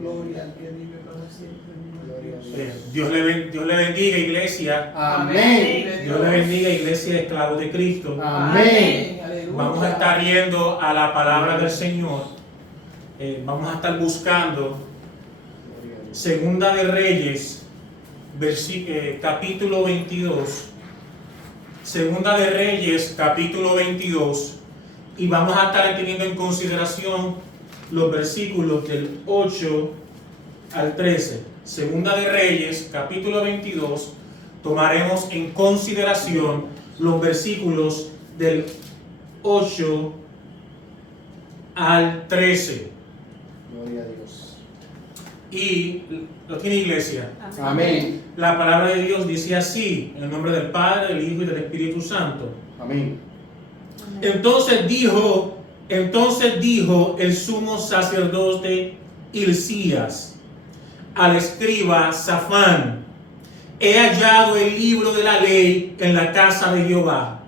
Gloria al que vive para siempre. Dios le bendiga, iglesia. Amén. Dios le bendiga, iglesia de esclavos de Cristo. Amén. Aleluya. Vamos a estar yendo a la palabra del Señor. Vamos a estar buscando Segunda de Reyes, capítulo 22. Segunda de Reyes, capítulo 22. Y vamos a estar teniendo en consideración los versículos del 8 al 13. Segunda de Reyes, capítulo 22. Tomaremos en consideración los versículos del 8 al 13. Gloria a Dios. Y lo tiene, iglesia. Amén. La palabra de Dios dice así, en el nombre del Padre, del Hijo y del Espíritu Santo. Amén. Entonces dijo el sumo sacerdote Hilcías al escriba Safán: he hallado el libro de la ley en la casa de Jehová.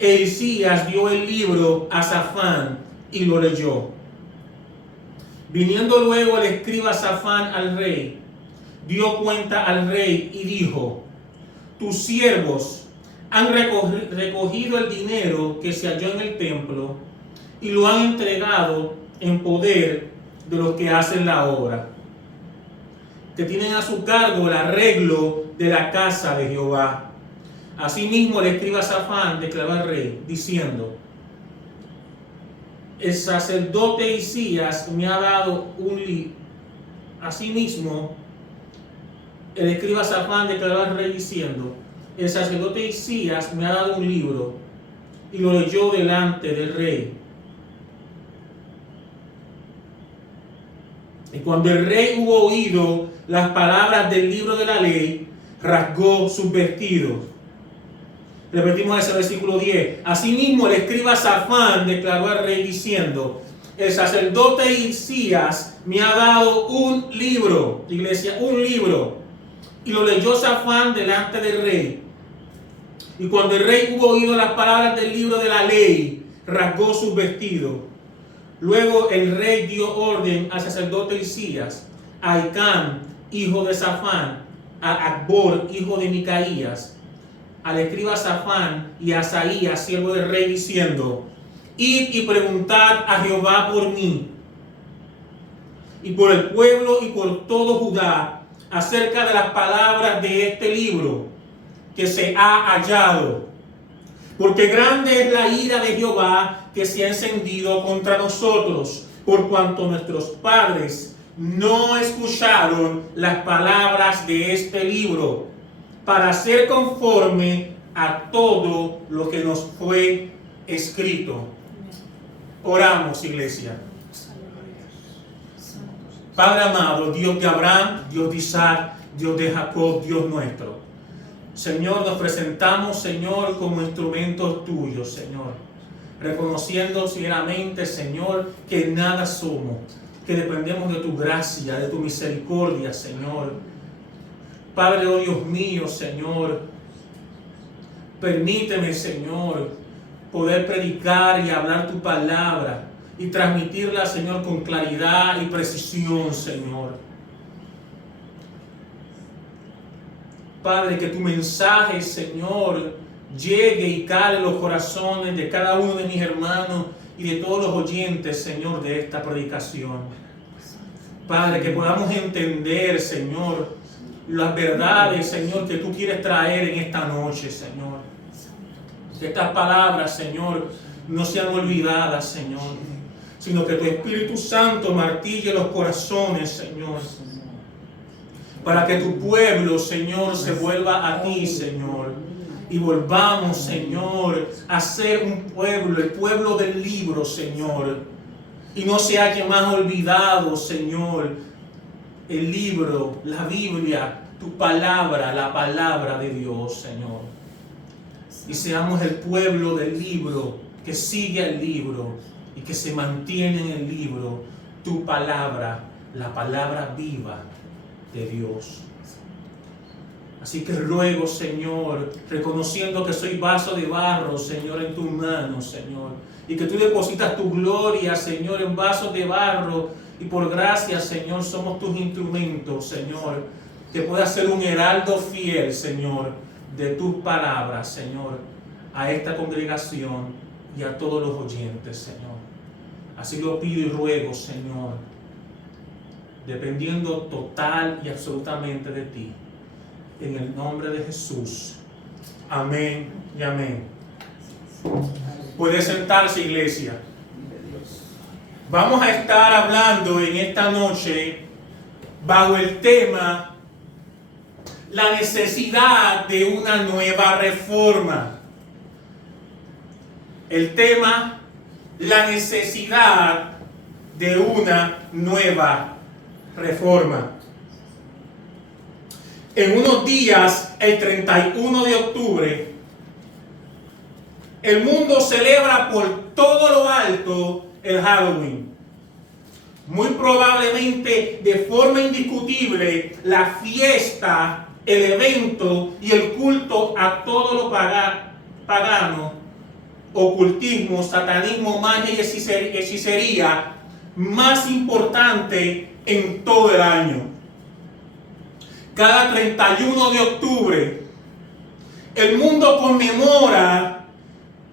Hilcías dio el libro a Safán y lo leyó. Viniendo luego el escriba Safán al rey, dio cuenta al rey y dijo: tus siervos han recogido el dinero que se halló en el templo y lo han entregado en poder de los que hacen la obra, que tienen a su cargo el arreglo de la casa de Jehová. Asimismo el escriba Safán declaró al rey, diciendo: el sacerdote Hilcías me ha dado un libro. Asimismo el escriba Safán declaró al rey diciendo: el sacerdote Hilcías me ha dado un libro, y lo leyó delante del rey. Y cuando el rey hubo oído las palabras del libro de la ley, rasgó sus vestidos. Repetimos ese versículo 10. Asimismo el escriba Safán declaró al rey diciendo: el sacerdote Hilcías me ha dado un libro. Iglesia, un libro. Y lo leyó Safán delante del rey. Y cuando el rey hubo oído las palabras del libro de la ley, rasgó sus vestidos. Luego el rey dio orden al sacerdote Hilcías, a Ahicam, hijo de Safán, a Acbor, hijo de Micaías, al escriba Safán y a Asaías, siervo del rey, diciendo: id y preguntad a Jehová por mí y por el pueblo y por todo Judá acerca de las palabras de este libro que se ha hallado, porque grande es la ira de Jehová que se ha encendido contra nosotros, por cuanto nuestros padres no escucharon las palabras de este libro, para hacer conforme a todo lo que nos fue escrito. Oramos, iglesia. Padre amado, Dios de Abraham, Dios de Isaac, Dios de Jacob, Dios nuestro. Señor, nos presentamos, Señor, como instrumentos tuyos, Señor. Reconociendo sinceramente, Señor, que nada somos, que dependemos de tu gracia, de tu misericordia, Señor. Padre, oh Dios mío, Señor, permíteme, Señor, poder predicar y hablar tu palabra y transmitirla, Señor, con claridad y precisión, Señor. Padre, que tu mensaje, Señor, llegue y cale en los corazones de cada uno de mis hermanos y de todos los oyentes, Señor, de esta predicación. Padre, que podamos entender, Señor, las verdades, Señor, que tú quieres traer en esta noche, Señor. Que estas palabras, Señor, no sean olvidadas, Señor, sino que tu Espíritu Santo martille los corazones, Señor, para que tu pueblo, Señor, se vuelva a ti, Señor, y volvamos, Señor, a ser un pueblo, el pueblo del libro, Señor, y no se haya más olvidado, Señor, el libro, la Biblia, tu palabra, la palabra de Dios, Señor. Y seamos el pueblo del libro, que sigue el libro y que se mantiene en el libro, tu palabra, la palabra viva de Dios. Así que ruego, Señor, reconociendo que soy vaso de barro, Señor, en tus manos, Señor, y que tú depositas tu gloria, Señor, en vasos de barro, Y por gracia, Señor, somos tus instrumentos, Señor, que pueda ser un heraldo fiel, Señor, de tus palabras, Señor, a esta congregación y a todos los oyentes, Señor. Así lo pido y ruego, Señor, dependiendo total y absolutamente de ti. En el nombre de Jesús. Amén y amén. Puede sentarse, iglesia. Vamos a estar hablando en esta noche bajo el tema la necesidad de una nueva reforma. El tema, la necesidad de una nueva reforma. En unos días, el 31 de octubre, el mundo celebra por todo lo alto el Halloween. Muy probablemente, de forma indiscutible, la fiesta, el evento y el culto a todo lo pagano, ocultismo, satanismo, magia y hechicería más importante en todo el año. Cada 31 de octubre, el mundo conmemora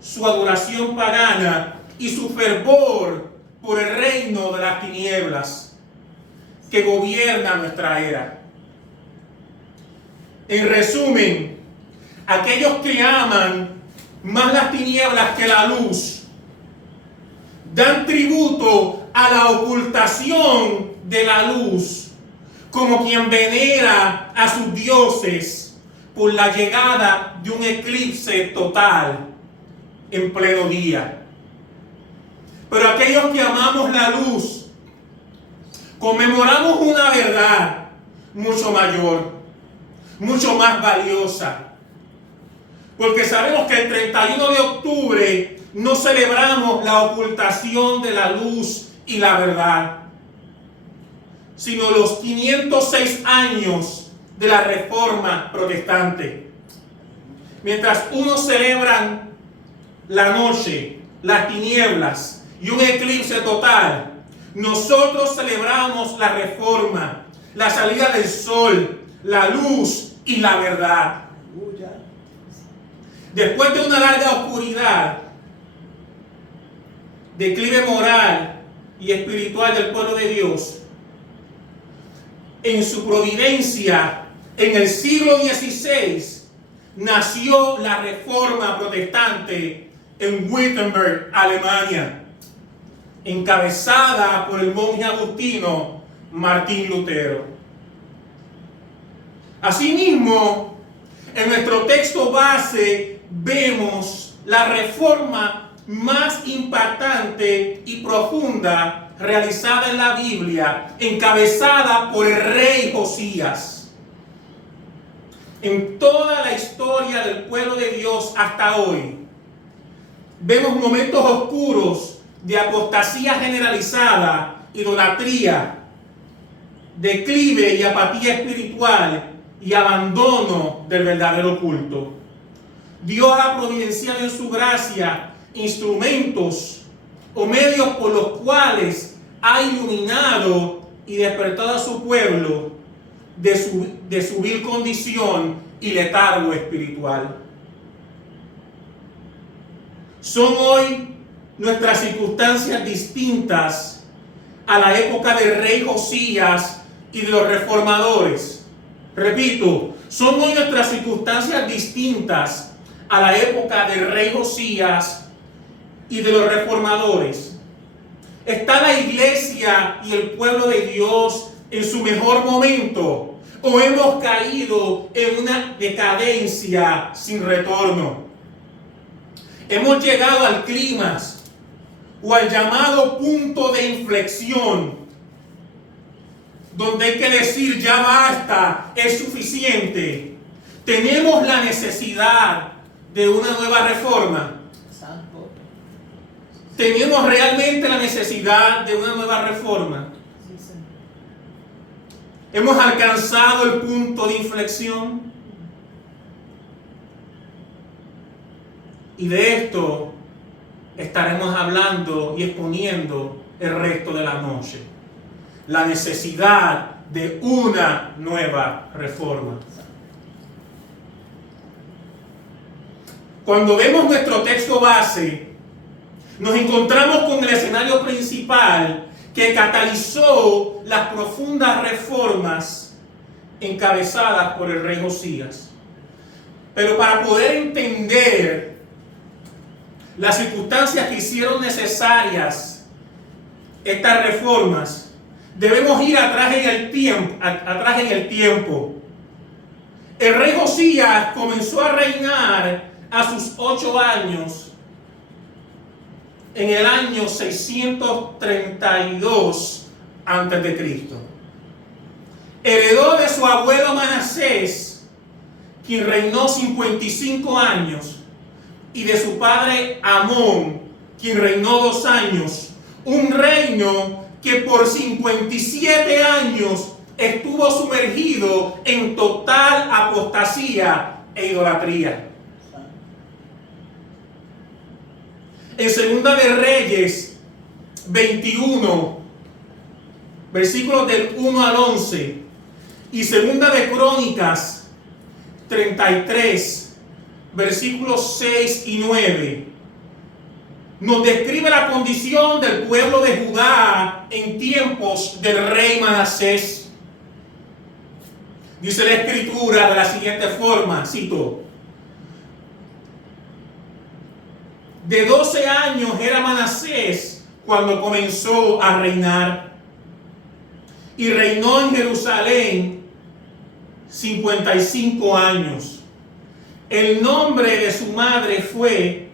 su adoración pagana y su fervor por el reino de las tinieblas que gobierna nuestra era. En resumen, aquellos que aman más las tinieblas que la luz dan tributo a la ocultación de la luz, como quien venera a sus dioses por la llegada de un eclipse total en pleno día. Pero aquellos que amamos la luz, conmemoramos una verdad mucho mayor, mucho más valiosa. Porque sabemos que el 31 de octubre no celebramos la ocultación de la luz y la verdad, sino los 506 años de la Reforma Protestante. Mientras unos celebran la noche, las tinieblas y un eclipse total, nosotros celebramos la Reforma, la salida del sol, la luz y la verdad. Después de una larga oscuridad, declive moral y espiritual del pueblo de Dios, en su providencia, en el siglo XVI, nació la Reforma Protestante en Wittenberg, Alemania, encabezada por el monje agustino Martín Lutero. Asimismo, en nuestro texto base vemos la reforma más impactante y profunda realizada en la Biblia, encabezada por el rey Josías. En toda la historia del pueblo de Dios hasta hoy, vemos momentos oscuros de apostasía generalizada, idolatría, declive y apatía espiritual y abandono del verdadero culto. Dios ha providenciado en su gracia instrumentos o medios por los cuales ha iluminado y despertado a su pueblo de su vil condición y letargo espiritual. Son hoy nuestras circunstancias distintas a la época del rey Josías y de los reformadores. Repito, son hoy nuestras circunstancias distintas a la época del rey Josías y de los reformadores. ¿Está la iglesia y el pueblo de Dios en su mejor momento? ¿O hemos caído en una decadencia sin retorno? Hemos llegado al clímax o al llamado punto de inflexión, donde hay que decir ya basta, es suficiente. Tenemos la necesidad de una nueva reforma. ¿Tenemos realmente la necesidad de una nueva reforma? ¿Hemos alcanzado el punto de inflexión? Y de esto estaremos hablando y exponiendo el resto de la noche. la necesidad de una nueva reforma. Cuando vemos nuestro texto base, nos encontramos con el escenario principal que catalizó las profundas reformas encabezadas por el rey Josías. Pero para poder entender las circunstancias que hicieron necesarias estas reformas, debemos ir atrás en el tiempo. El rey Josías comenzó a reinar a sus 8 años en el año 632 a.C. Heredó de su abuelo Manasés, quien reinó 55 años, y de su padre Amón, quien reinó 2 años, un reino que por 57 años estuvo sumergido en total apostasía e idolatría. En Segunda de Reyes 21, versículos del 1 al 11, y Segunda de Crónicas 33, versículos 6 y 9, nos describe la condición del pueblo de Judá en tiempos del rey Manasés. Dice la Escritura de la siguiente forma, cito: de 12 años era Manasés cuando comenzó a reinar, y reinó en Jerusalén 55 años. El nombre de su madre fue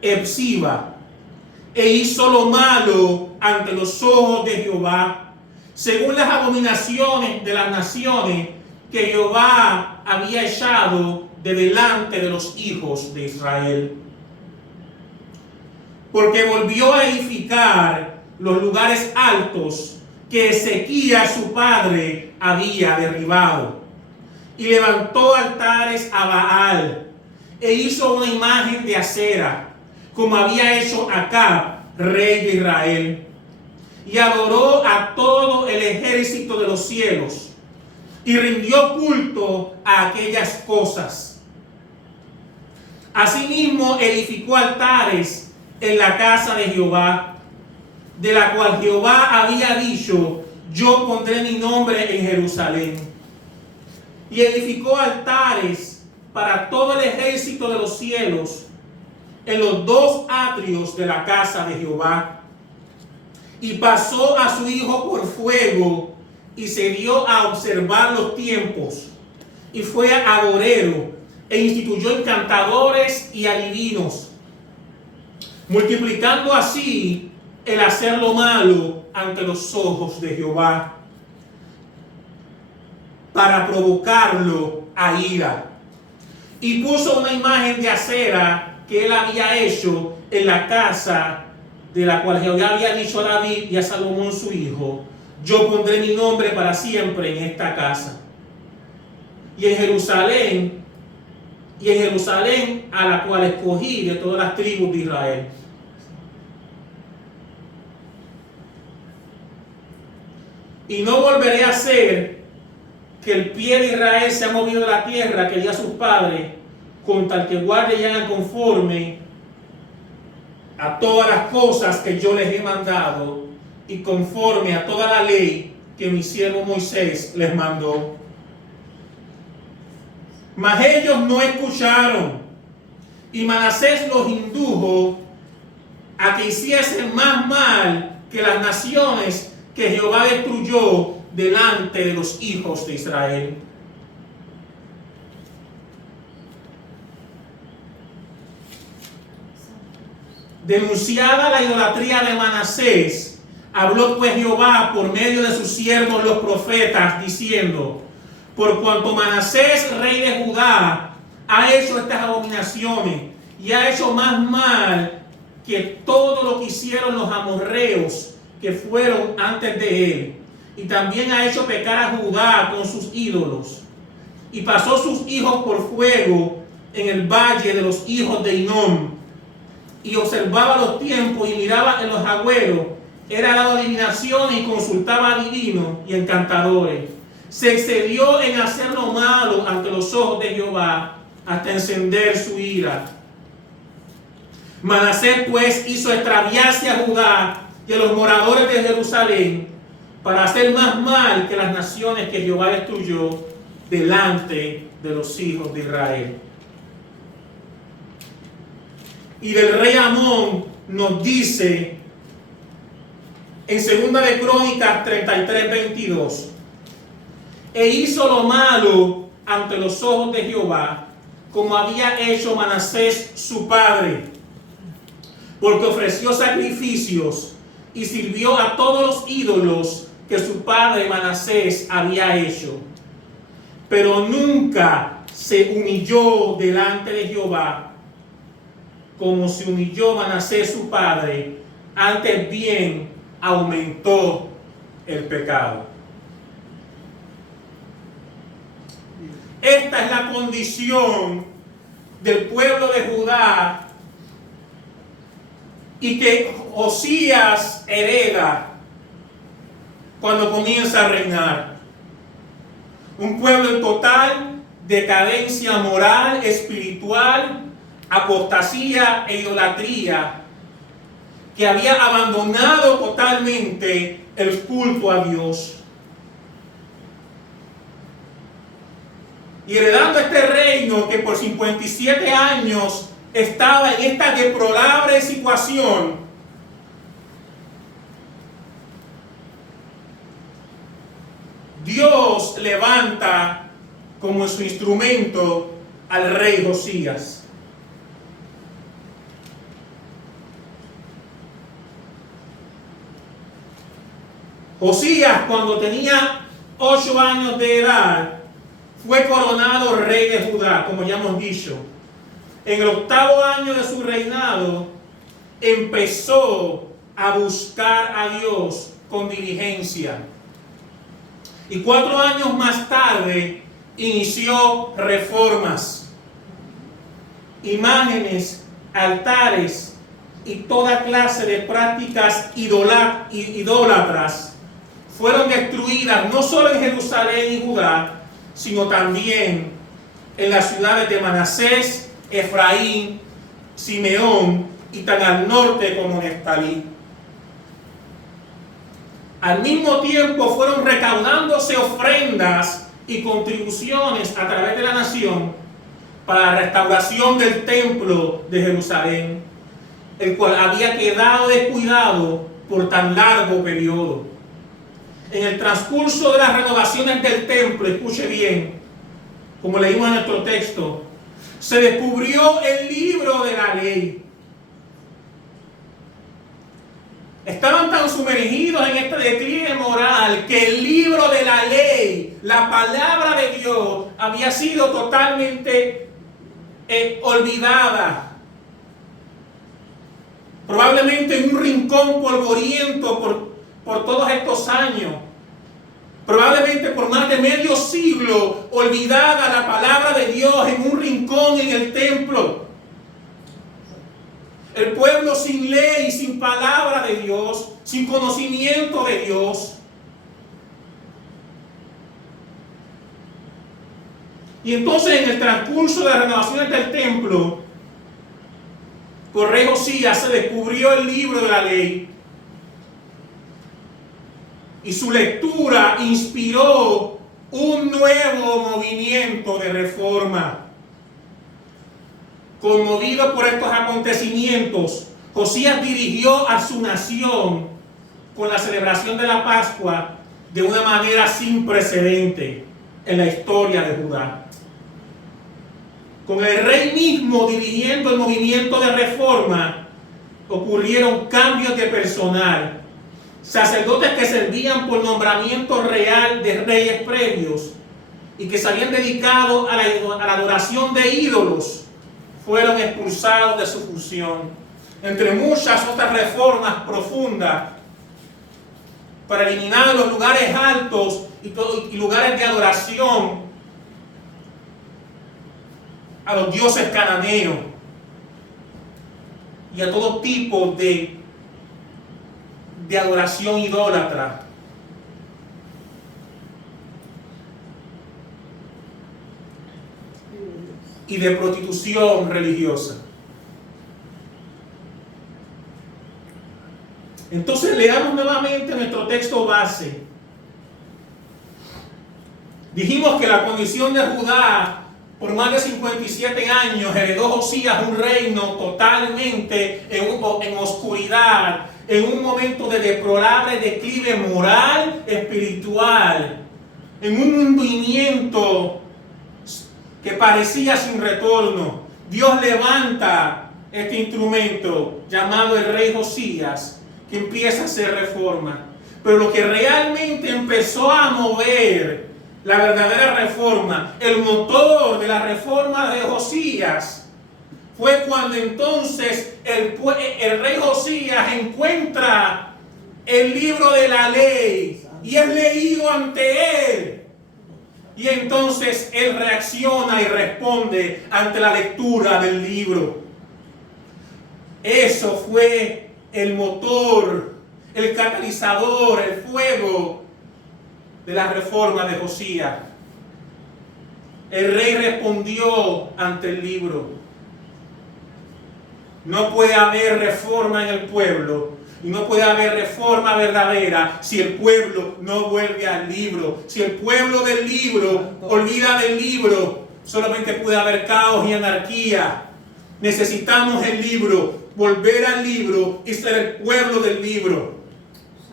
Epsiba, e hizo lo malo ante los ojos de Jehová, según las abominaciones de las naciones que Jehová había echado de delante de los hijos de Israel. Porque volvió a edificar los lugares altos que Ezequías su padre había derribado, y levantó altares a Baal, e hizo una imagen de acera, como había hecho Acab, rey de Israel, y adoró a todo el ejército de los cielos, y rindió culto a aquellas cosas. Asimismo edificó altares en la casa de Jehová, de la cual Jehová había dicho: yo pondré mi nombre en Jerusalén. Y edificó altares para todo el ejército de los cielos en los 2 atrios de la casa de Jehová. Y pasó a su hijo por fuego, y se dio a observar los tiempos, y fue agorero, e instituyó encantadores y adivinos, multiplicando así el hacer lo malo ante los ojos de Jehová, para provocarlo a ira. Y puso una imagen de acera que él había hecho en la casa de la cual Jehová había dicho a David y a Salomón su hijo: yo pondré mi nombre para siempre en esta casa. Y en Jerusalén a la cual escogí de todas las tribus de Israel. Y no volveré a hacer que el pie de Israel se ha movido de la tierra que dio a sus padres, con tal que guarde y hagan conforme a todas las cosas que yo les he mandado, y conforme a toda la ley que mi siervo Moisés les mandó. Mas ellos no escucharon, y Manasés los indujo a que hiciesen más mal que las naciones que Jehová destruyó delante de los hijos de Israel. Denunciada la idolatría de Manasés, habló pues Jehová por medio de sus siervos los profetas, diciendo: por cuanto Manasés, rey de Judá, ha hecho estas abominaciones y ha hecho más mal que todo lo que hicieron los amorreos que fueron antes de él, y también ha hecho pecar a Judá con sus ídolos, y pasó sus hijos por fuego en el valle de los hijos de Hinnom, y observaba los tiempos y miraba en los agüeros, era dado adivinación y consultaba a divinos y encantadores. Se excedió en hacer lo malo ante los ojos de Jehová hasta encender su ira. Manasés pues hizo extraviarse a Judá y a los moradores de Jerusalén para hacer más mal que las naciones que Jehová destruyó delante de los hijos de Israel. Y del rey Amón nos dice en 2 de Crónicas 33:22: e hizo lo malo ante los ojos de Jehová, como había hecho Manasés su padre, porque ofreció sacrificios y sirvió a todos los ídolos que su padre Manasés había hecho. Pero nunca se humilló delante de Jehová como se humilló Manasés su padre, antes bien aumentó el pecado. Esta es la condición del pueblo de Judá y que Josías hereda cuando comienza a reinar. Un pueblo en total decadencia moral, espiritual, apostasía e idolatría, que había abandonado totalmente el culto a Dios. Y heredando este reino que por 57 años estaba en esta deplorable situación, Dios levanta como su instrumento al rey Josías. Josías, cuando tenía 8 años de edad, fue coronado rey de Judá, como ya hemos dicho. En el 8º año de su reinado, empezó a buscar a Dios con diligencia. Y 4 años más tarde, inició reformas, imágenes, altares y toda clase de prácticas idólatras fueron destruidas no solo en Jerusalén y Judá, sino también en las ciudades de Manasés, Efraín, Simeón y tan al norte como Neftalí. Al mismo tiempo fueron recaudándose ofrendas y contribuciones a través de la nación para la restauración del templo de Jerusalén, el cual había quedado descuidado por tan largo periodo. En el transcurso de las renovaciones del templo, escuche bien, como leímos en nuestro texto, se descubrió el libro de la ley. Estaban tan sumergidos en este declive moral que el libro de la ley, la palabra de Dios, había sido totalmente olvidada. Probablemente en un rincón polvoriento por todos estos años. Probablemente por más de medio siglo, olvidada la palabra de Dios en un rincón en el templo. El pueblo sin ley, sin palabra de Dios, sin conocimiento de Dios. Y entonces en el transcurso de las renovaciones del templo, por rey Josías se descubrió el libro de la ley. Y su lectura inspiró un nuevo movimiento de reforma. Conmovido por estos acontecimientos, Josías dirigió a su nación con la celebración de la Pascua de una manera sin precedente en la historia de Judá. Con el rey mismo dirigiendo el movimiento de reforma, ocurrieron cambios de personal. Sacerdotes que servían por nombramiento real de reyes previos y que se habían dedicado a la adoración de ídolos fueron expulsados de su función, entre muchas otras reformas profundas para eliminar los lugares altos y lugares de adoración a los dioses cananeos y a todo tipo de de adoración idólatra. Y de prostitución religiosa. Entonces leamos nuevamente nuestro texto base. Dijimos que la condición de Judá por más de 57 años heredó Josías un reino totalmente en oscuridad, en un momento de deplorable declive moral, espiritual, en un hundimiento que parecía sin retorno. Dios levanta este instrumento llamado el rey Josías, que empieza a hacer reforma. Pero lo que realmente empezó a mover la verdadera reforma, el motor de la reforma de Josías, fue cuando entonces el rey Josías encuentra el libro de la ley y es leído ante él. Y entonces él reacciona y responde ante la lectura del libro. Eso fue el motor, el catalizador, el fuego de la reforma de Josías. El rey respondió ante el libro. No puede haber reforma en el pueblo y no puede haber reforma verdadera si el pueblo no vuelve al libro. Si el pueblo del libro olvida del libro, solamente puede haber caos y anarquía. Necesitamos el libro, volver al libro y ser el pueblo del libro.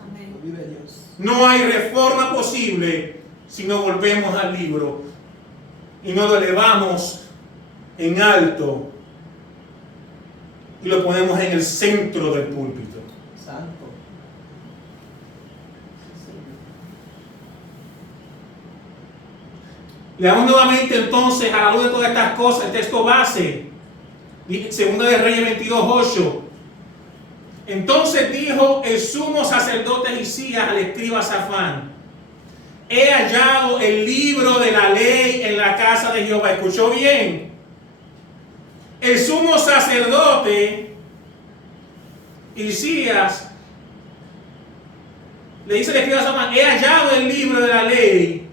Amén. Vive Dios. No hay reforma posible si no volvemos al libro y no lo elevamos en alto y lo ponemos en el centro del púlpito. Santo. Leamos nuevamente entonces, a la luz de todas estas cosas, el texto base, Segunda de Reyes 22:8. Entonces dijo el sumo sacerdote Hilcías al escriba Safán: he hallado el libro de la ley en la casa de Jehová. ¿Escuchó bien? El sumo sacerdote Hilcías le dice al escriba Safán: he hallado el libro de la ley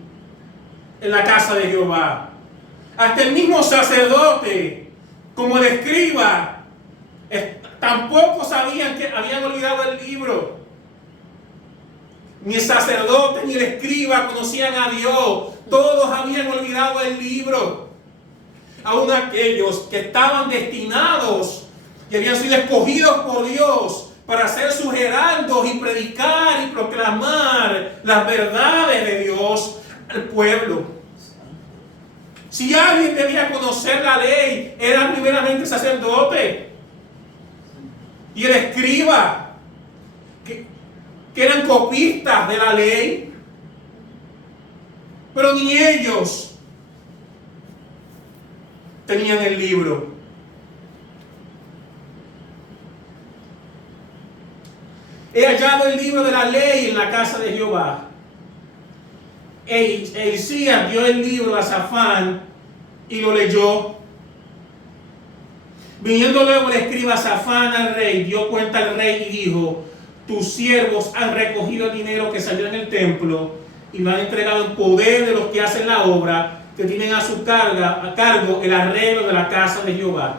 en la casa de Jehová. Hasta el mismo sacerdote, como el escriba, tampoco sabían que habían olvidado el libro. Ni el sacerdote ni el escriba conocían a Dios. Todos habían olvidado el libro. Aún aquellos que estaban destinados y habían sido escogidos por Dios para ser sus heraldos y predicar y proclamar las verdades de Dios al pueblo. Si alguien debía conocer la ley, era primeramente el sacerdote y el escriba, que eran copistas de la ley, pero ni ellos tenían el libro. He hallado el libro de la ley en la casa de Jehová. Hilcías dio el libro a Safán y lo leyó. Viniendo luego el escriba Safán al rey, dio cuenta al rey y dijo: tus siervos han recogido el dinero que salió en el templo y lo han entregado en poder de los que hacen la obra, que tienen a cargo el arreglo de la casa de Jehová.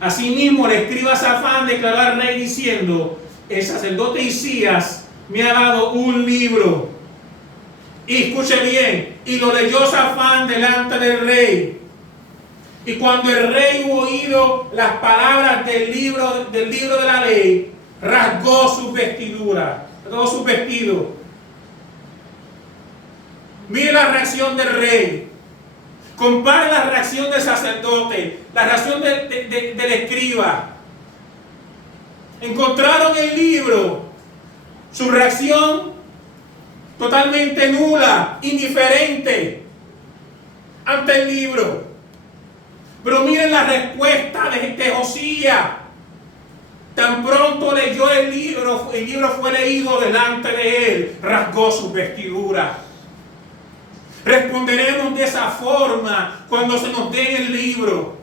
Asimismo el escriba Safán declaró al rey diciendo: el sacerdote Hilcías me ha dado un libro. Y escuche bien, y lo leyó Safán delante del rey. Y cuando el rey hubo oído las palabras del libro de la ley, rasgó sus vestiduras, rasgó sus vestidos. Mire la reacción del rey. Compare la reacción del sacerdote, la reacción del escriba. Encontraron el libro. Su reacción totalmente nula, indiferente ante el libro. Pero miren la respuesta de Josías. Tan pronto leyó el libro fue leído delante de él, rasgó sus vestiduras. Responderemos de esa forma cuando se nos dé el libro.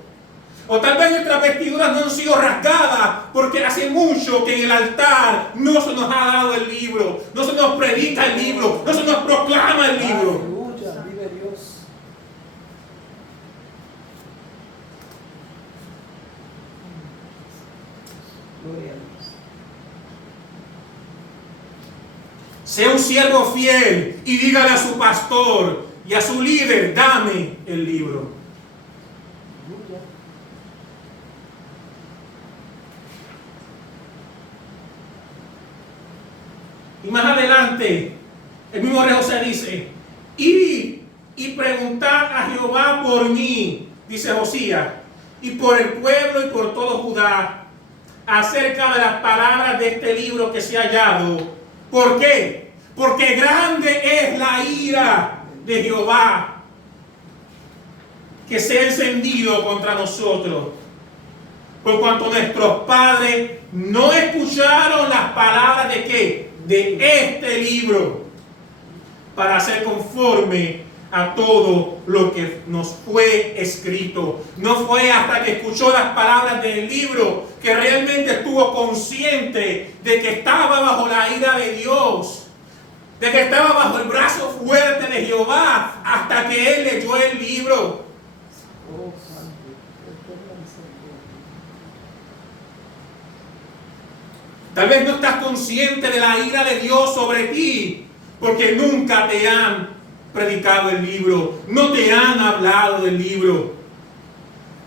O tal vez nuestras vestiduras no han sido rasgadas porque hace mucho que en el altar no se nos ha dado el libro, no se nos predica el libro, no se nos proclama el libro. Aleluya, vive Dios. Gloria a Dios. Sea un siervo fiel y dígale a su pastor y a su líder, dame el libro. Aleluya. Y más adelante, el mismo rey José dice, id y preguntad a Jehová por mí, dice Josías, y por el pueblo y por todo Judá, acerca de las palabras de este libro que se ha hallado. ¿Por qué? Porque grande es la ira de Jehová que se ha encendido contra nosotros, por cuanto nuestros padres no escucharon las palabras de ¿qué? De este libro, para hacer conforme a todo lo que nos fue escrito. No fue hasta que escuchó las palabras del libro que realmente estuvo consciente de que estaba bajo la ira de Dios, de que estaba bajo el brazo fuerte de Jehová, hasta que él leyó el libro. Oh, santo. Eterna misericordia. Tal vez no estás consciente de la ira de Dios sobre ti, porque nunca te han predicado el libro, no te han hablado del libro.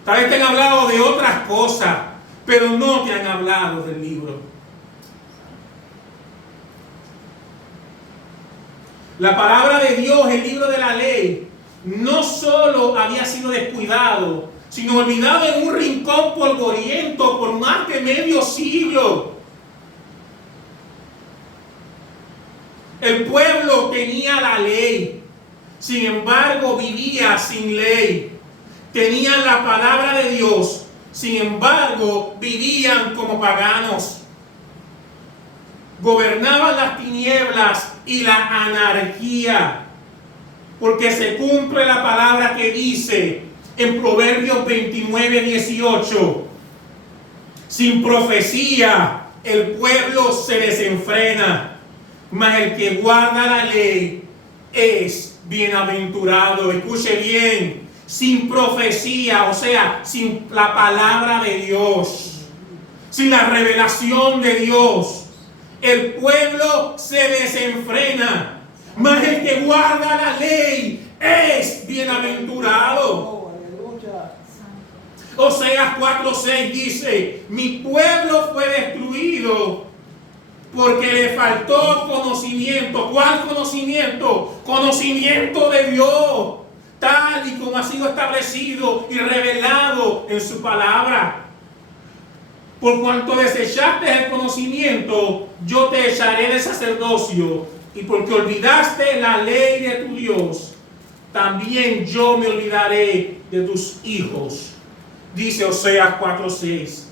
Tal vez te han hablado de otras cosas, pero no te han hablado del libro. La palabra de Dios, el libro de la ley, no solo había sido descuidado, sino olvidado en un rincón polvoriento por más de medio siglo. El pueblo tenía la ley, sin embargo vivía sin ley. Tenían la palabra de Dios, sin embargo vivían como paganos. Gobernaban las tinieblas y la anarquía, porque se cumple la palabra que dice en Proverbios 29:18: sin profecía el pueblo se desenfrena, mas el que guarda la ley es bienaventurado. Escuche bien, sin profecía, o sea, sin la palabra de Dios, sin la revelación de Dios, el pueblo se desenfrena, mas el que guarda la ley es bienaventurado. Oh, aleluya. Oseas 4:6 dice: mi pueblo fue destruido porque le faltó conocimiento. ¿Cuál conocimiento? Conocimiento de Dios, tal y como ha sido establecido y revelado en su palabra. Por cuanto desechaste el conocimiento, yo te echaré del sacerdocio, y porque olvidaste la ley de tu Dios, también yo me olvidaré de tus hijos. Dice Oseas 4:6.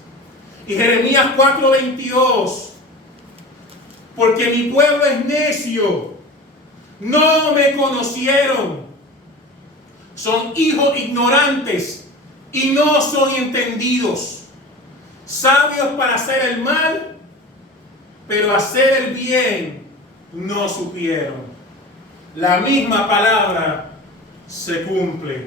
Y Jeremías 4:22. Porque mi pueblo es necio, no me conocieron, son hijos ignorantes y no son entendidos, sabios para hacer el mal, pero hacer el bien no supieron. La misma palabra se cumple.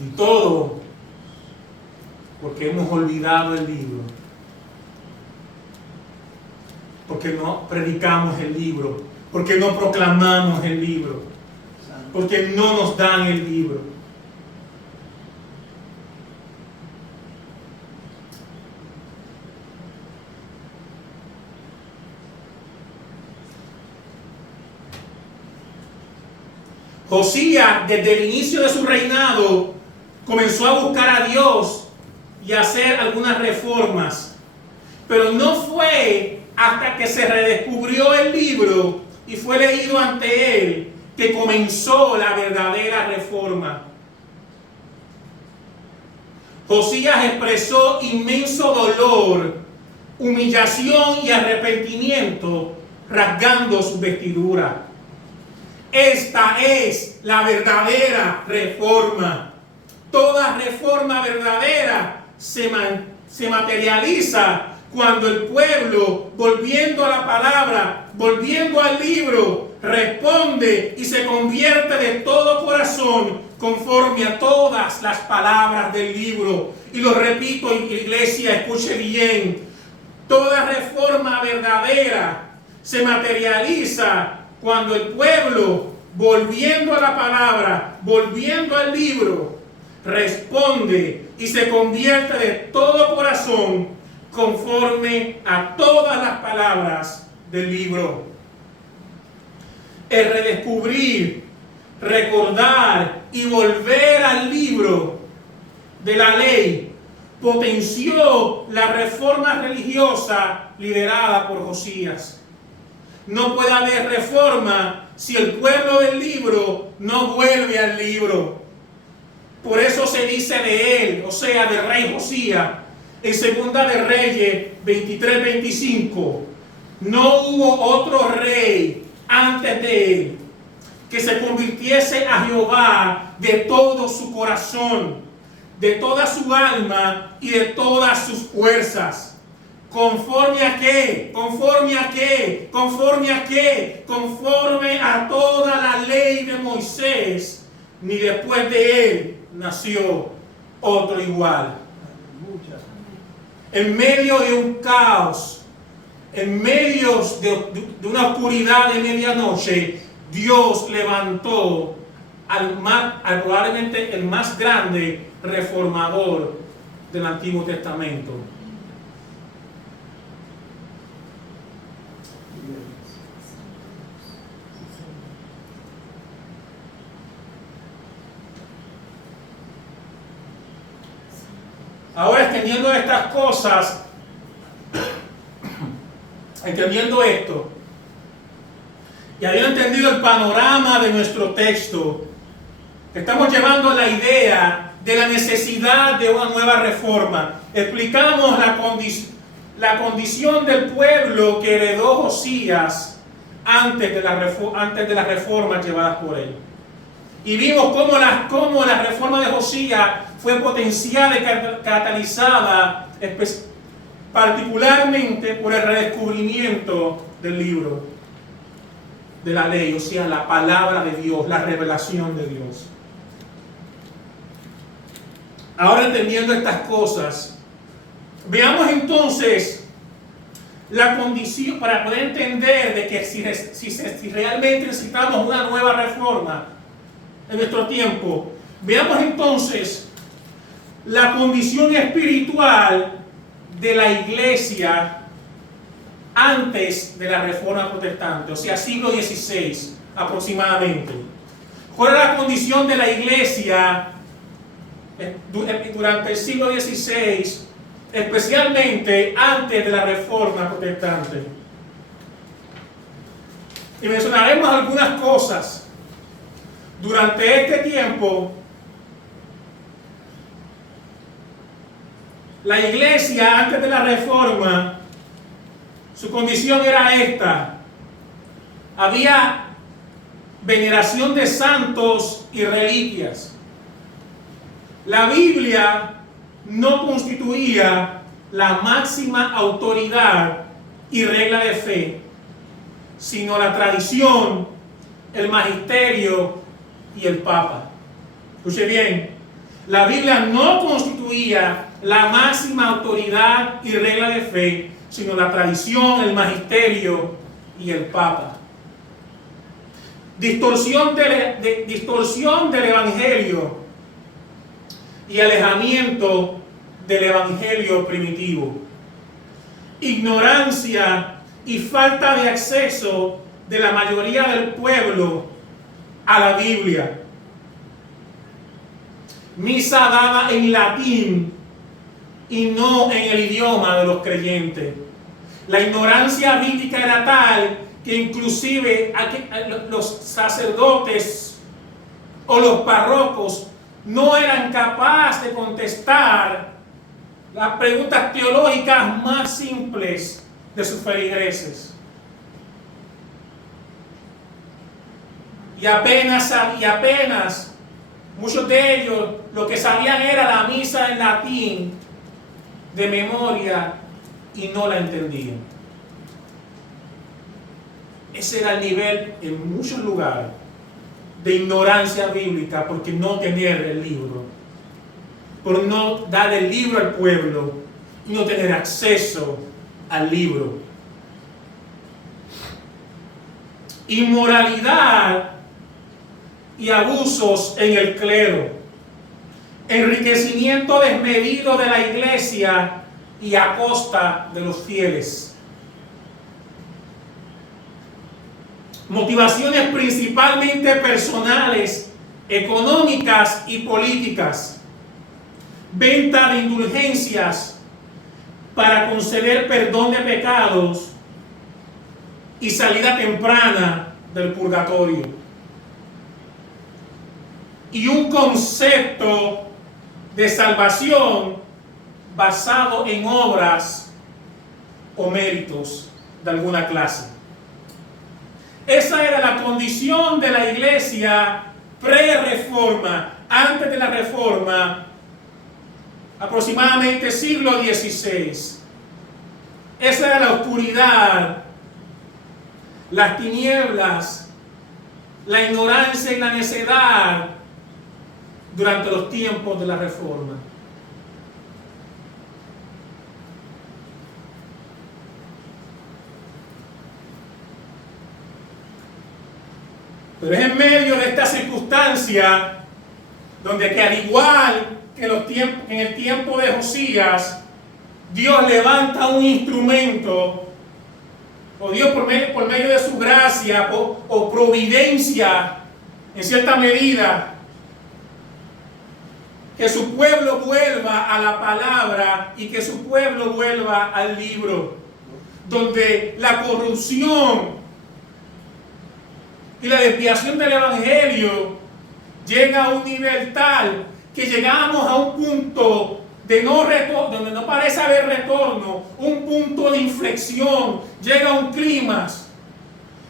Y todo porque hemos olvidado el libro, porque no predicamos el libro, porque no proclamamos el libro, porque no nos dan el libro. Josías, desde el inicio de su reinado, comenzó a buscar a Dios y a hacer algunas reformas. Pero no fue hasta que se redescubrió el libro y fue leído ante él que comenzó la verdadera reforma. Josías expresó inmenso dolor, humillación y arrepentimiento, rasgando su vestidura. Esta es la verdadera reforma. Toda reforma verdadera se materializa cuando el pueblo, volviendo a la palabra, volviendo al libro, responde y se convierte de todo corazón conforme a todas las palabras del libro. Y lo repito, iglesia, escuche bien. Toda reforma verdadera se materializa cuando el pueblo, volviendo a la palabra, volviendo al libro, responde y se convierte de todo corazón conforme a todas las palabras del libro. El redescubrir, recordar y volver al libro de la ley potenció la reforma religiosa liderada por Josías. No puede haber reforma si el pueblo del libro no vuelve al libro. Por eso se dice de él, o sea, del rey Josías, en Segunda de Reyes 23-25, no hubo otro rey antes de él que se convirtiese a Jehová de todo su corazón, de toda su alma y de todas sus fuerzas. ¿Conforme a qué? ¿Conforme a qué? ¿Conforme a qué? Conforme a toda la ley de Moisés, ni después de él nació otro igual. En medio de un caos, en medio de una oscuridad de medianoche, Dios levantó al probablemente el más grande reformador del Antiguo Testamento. Ahora, entendiendo estas cosas, entendiendo esto, y habiendo entendido el panorama de nuestro texto, estamos llevando la idea de la necesidad de una nueva reforma. Explicamos la condición del pueblo que heredó Josías antes de las reformas llevadas por él. Y vimos cómo la reforma de Josías fue potenciada y catalizada particularmente por el redescubrimiento del libro de la ley, o sea, la palabra de Dios, la revelación de Dios. Ahora, entendiendo estas cosas, veamos entonces la condición para poder entender de que si realmente necesitamos una nueva reforma en nuestro tiempo. Veamos entonces la condición espiritual de la iglesia antes de la Reforma Protestante, o sea, siglo XVI aproximadamente. ¿Cuál era la condición de la iglesia durante el siglo XVI, especialmente antes de la Reforma Protestante? Y mencionaremos algunas cosas. Durante este tiempo, la iglesia antes de la Reforma, su condición era esta: había veneración de santos y reliquias. La Biblia no constituía la máxima autoridad y regla de fe, sino la tradición, el magisterio y el Papa. Escuche bien, la Biblia no constituía la máxima autoridad y regla de fe, sino la tradición, el magisterio y el Papa. Distorsión del Evangelio y alejamiento del Evangelio primitivo. Ignorancia y falta de acceso de la mayoría del pueblo a la Biblia. Misa dada en latín y no en el idioma de los creyentes. La ignorancia bíblica era tal que inclusive los sacerdotes o los párrocos no eran capaces de contestar las preguntas teológicas más simples de sus feligreses. y apenas muchos de ellos lo que sabían era la misa en latín de memoria y no la entendían. Ese era el nivel en muchos lugares de ignorancia bíblica, porque no tener el libro, por no dar el libro al pueblo y no tener acceso al libro. Inmoralidad y abusos en el clero, enriquecimiento desmedido de la iglesia y a costa de los fieles. Motivaciones principalmente personales, económicas y políticas. Venta de indulgencias para conceder perdón de pecados y salida temprana del purgatorio. Y un concepto de salvación basado en obras o méritos de alguna clase. Esa era la condición de la iglesia pre-reforma, antes de la reforma, aproximadamente siglo XVI. Esa era la oscuridad, las tinieblas, la ignorancia y la necedad durante los tiempos de la reforma. Pero es en medio de esta circunstancia donde, que al igual que en el tiempo de Josías, Dios levanta un instrumento, o Dios por medio de su gracia o providencia, en cierta medida, que su pueblo vuelva a la palabra y que su pueblo vuelva al libro, donde la corrupción y la desviación del evangelio llega a un nivel tal que llegamos a un punto de no retorno, donde no parece haber retorno, un punto de inflexión, llega a un clímax.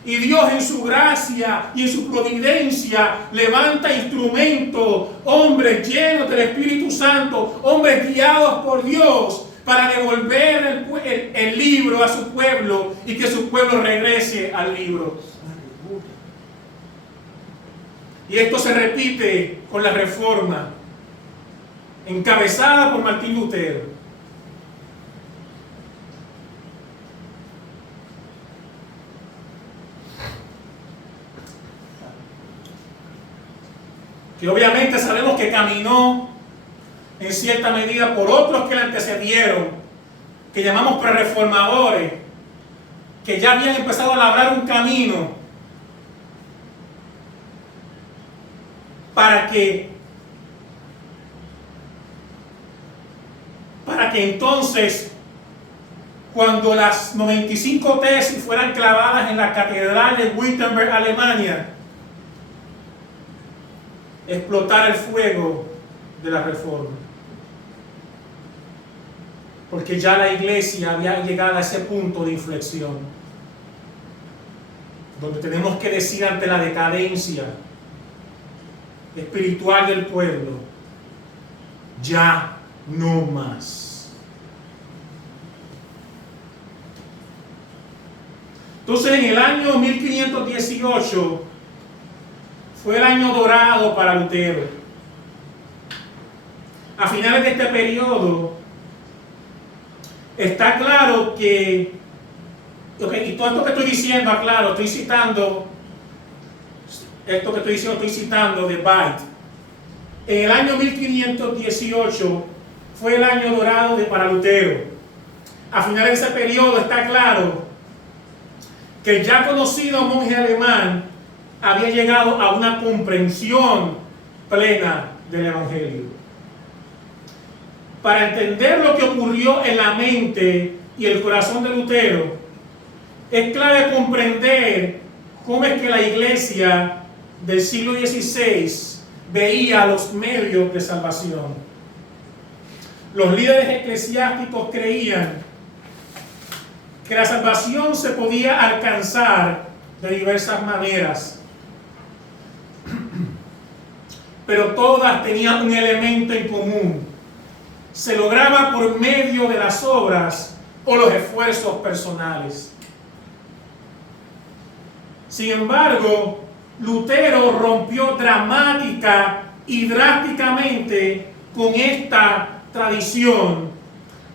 Y Dios en su gracia y en su providencia levanta instrumentos, hombres llenos del Espíritu Santo, hombres guiados por Dios para devolver el libro a su pueblo y que su pueblo regrese al libro. Y esto se repite con la reforma, encabezada por Martín Lutero. Que obviamente sabemos que caminó en cierta medida por otros que le antecedieron, que llamamos prerreformadores, que ya habían empezado a labrar un camino para que entonces, cuando las 95 tesis fueran clavadas en la catedral de Wittenberg, Alemania, explotar el fuego de la reforma. Porque ya la iglesia había llegado a ese punto de inflexión, donde tenemos que decir ante la decadencia espiritual del pueblo, ya no más. Entonces, en el año 1518 fue el año dorado para Lutero. A finales de este periodo está claro que, y todo esto que estoy diciendo, aclaro, estoy citando de Beit. En el año 1518 fue el año dorado para Lutero. A finales de ese periodo está claro que el ya conocido monje alemán había llegado a una comprensión plena del Evangelio. Para entender lo que ocurrió en la mente y el corazón de Lutero, es clave comprender cómo es que la iglesia del siglo XVI veía los medios de salvación. Los líderes eclesiásticos creían que la salvación se podía alcanzar de diversas maneras. pero todas tenían un elemento en común. Se lograba por medio de las obras o los esfuerzos personales. Sin embargo, Lutero rompió dramática y drásticamente con esta tradición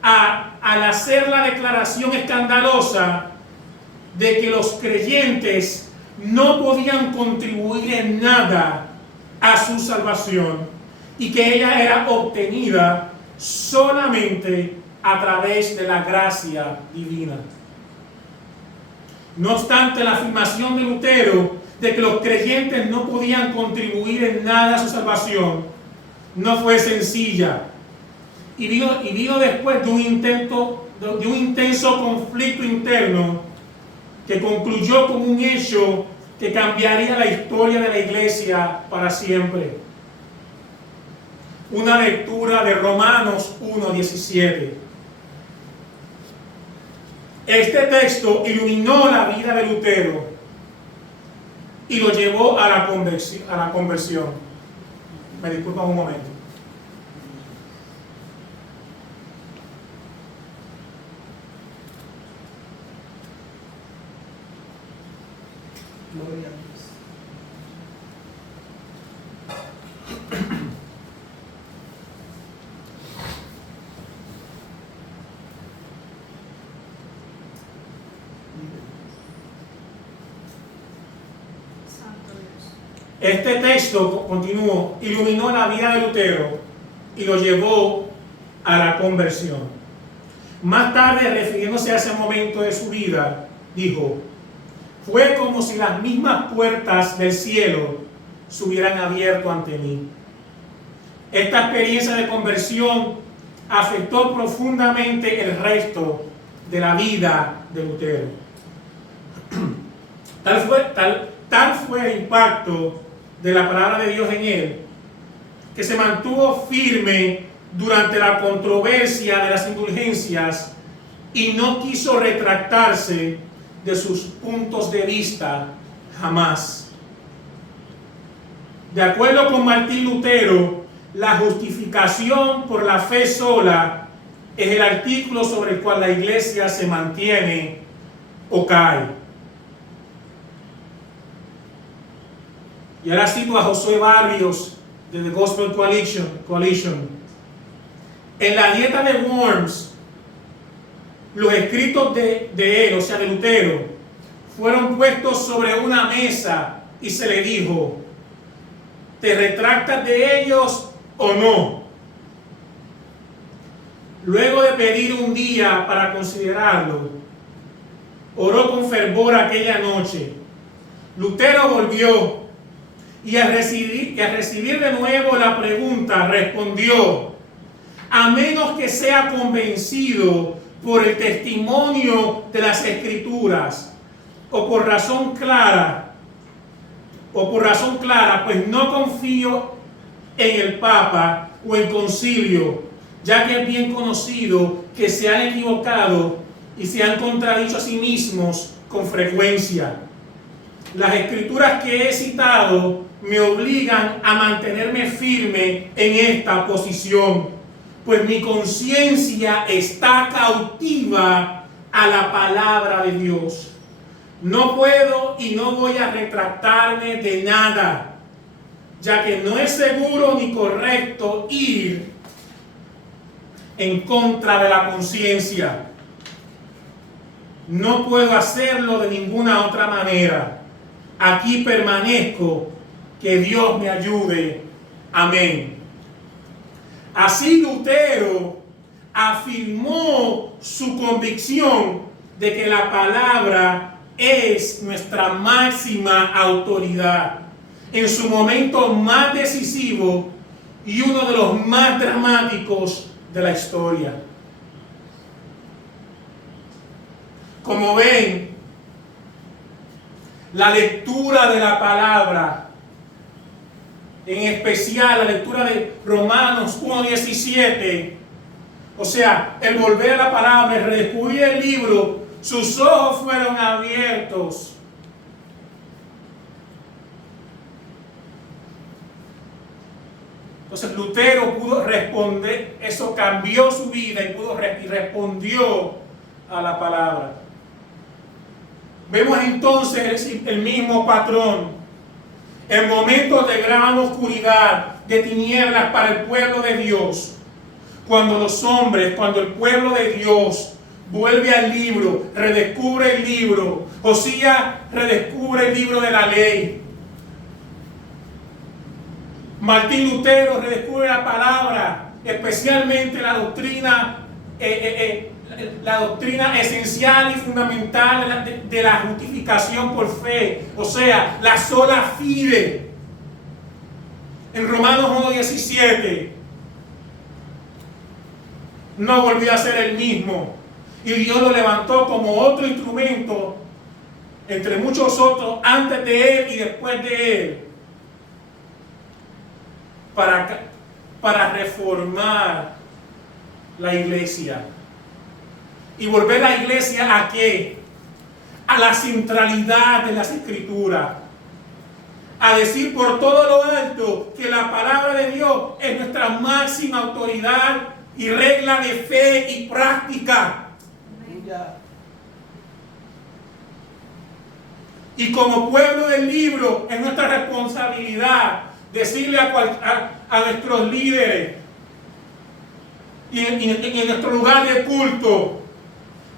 al hacer la declaración escandalosa de que los creyentes no podían contribuir en nada a su salvación y que ella era obtenida solamente a través de la gracia divina. No obstante, la afirmación de Lutero de que los creyentes no podían contribuir en nada a su salvación no fue sencilla y vino después de un intenso conflicto interno que concluyó con un hecho que cambiaría la historia de la iglesia para siempre. Una lectura de Romanos 1:17. Este texto iluminó la vida de Lutero y lo llevó a la conversión. Me disculpan un momento. Gloria a Dios. Este texto, continúo, iluminó la vida de Lutero y lo llevó a la conversión. Más tarde, refiriéndose a ese momento de su vida, dijo: fue como si las mismas puertas del cielo se hubieran abierto ante mí. Esta experiencia de conversión afectó profundamente el resto de la vida de Lutero. Tal fue el impacto de la palabra de Dios en él, que se mantuvo firme durante la controversia de las indulgencias y no quiso retractarse de sus puntos de vista jamás. De acuerdo con Martín Lutero, la justificación por la fe sola es el artículo sobre el cual la iglesia se mantiene o cae. Y ahora cito a Josué Barrios de The Gospel Coalition. En la dieta de Worms, los escritos de él, o sea de Lutero, fueron puestos sobre una mesa y se le dijo: ¿te retractas de ellos o no? Luego de pedir un día para considerarlo, oró con fervor aquella noche. Lutero volvió y al recibir de nuevo la pregunta, respondió: a menos que sea convencido por el testimonio de las Escrituras o por razón clara, pues no confío en el Papa o el Concilio, ya que es bien conocido que se han equivocado y se han contradicho a sí mismos con frecuencia. Las escrituras que he citado me obligan a mantenerme firme en esta posición, pues mi conciencia está cautiva a la palabra de Dios. No puedo y no voy a retractarme de nada, ya que no es seguro ni correcto ir en contra de la conciencia. No puedo hacerlo de ninguna otra manera. Aquí permanezco, que Dios me ayude. Amén. Así Lutero afirmó su convicción de que la palabra es nuestra máxima autoridad en su momento más decisivo y uno de los más dramáticos de la historia. Como ven, la lectura de la palabra, en especial la lectura de Romanos 1:17, o sea, el volver a la palabra, el redescubrir el libro, sus ojos fueron abiertos. Entonces Lutero pudo responder, eso cambió su vida y respondió a la palabra. Vemos entonces el mismo patrón. En momentos de gran oscuridad, de tinieblas para el pueblo de Dios, cuando el pueblo de Dios vuelve al libro, redescubre el libro, Josías redescubre el libro de la ley, Martín Lutero redescubre la palabra, especialmente la doctrina esencial y fundamental de la justificación por fe, o sea, la sola fide. En Romanos 1:17 no volvió a ser el mismo, y Dios lo levantó como otro instrumento entre muchos otros antes de él y después de él para reformar la iglesia y volver la iglesia ¿a qué? A la centralidad de las Escrituras, a decir por todo lo alto que la palabra de Dios es nuestra máxima autoridad y regla de fe y práctica. Aleluya. Y como pueblo del libro es nuestra responsabilidad decirle a nuestros líderes y en nuestro lugar de culto: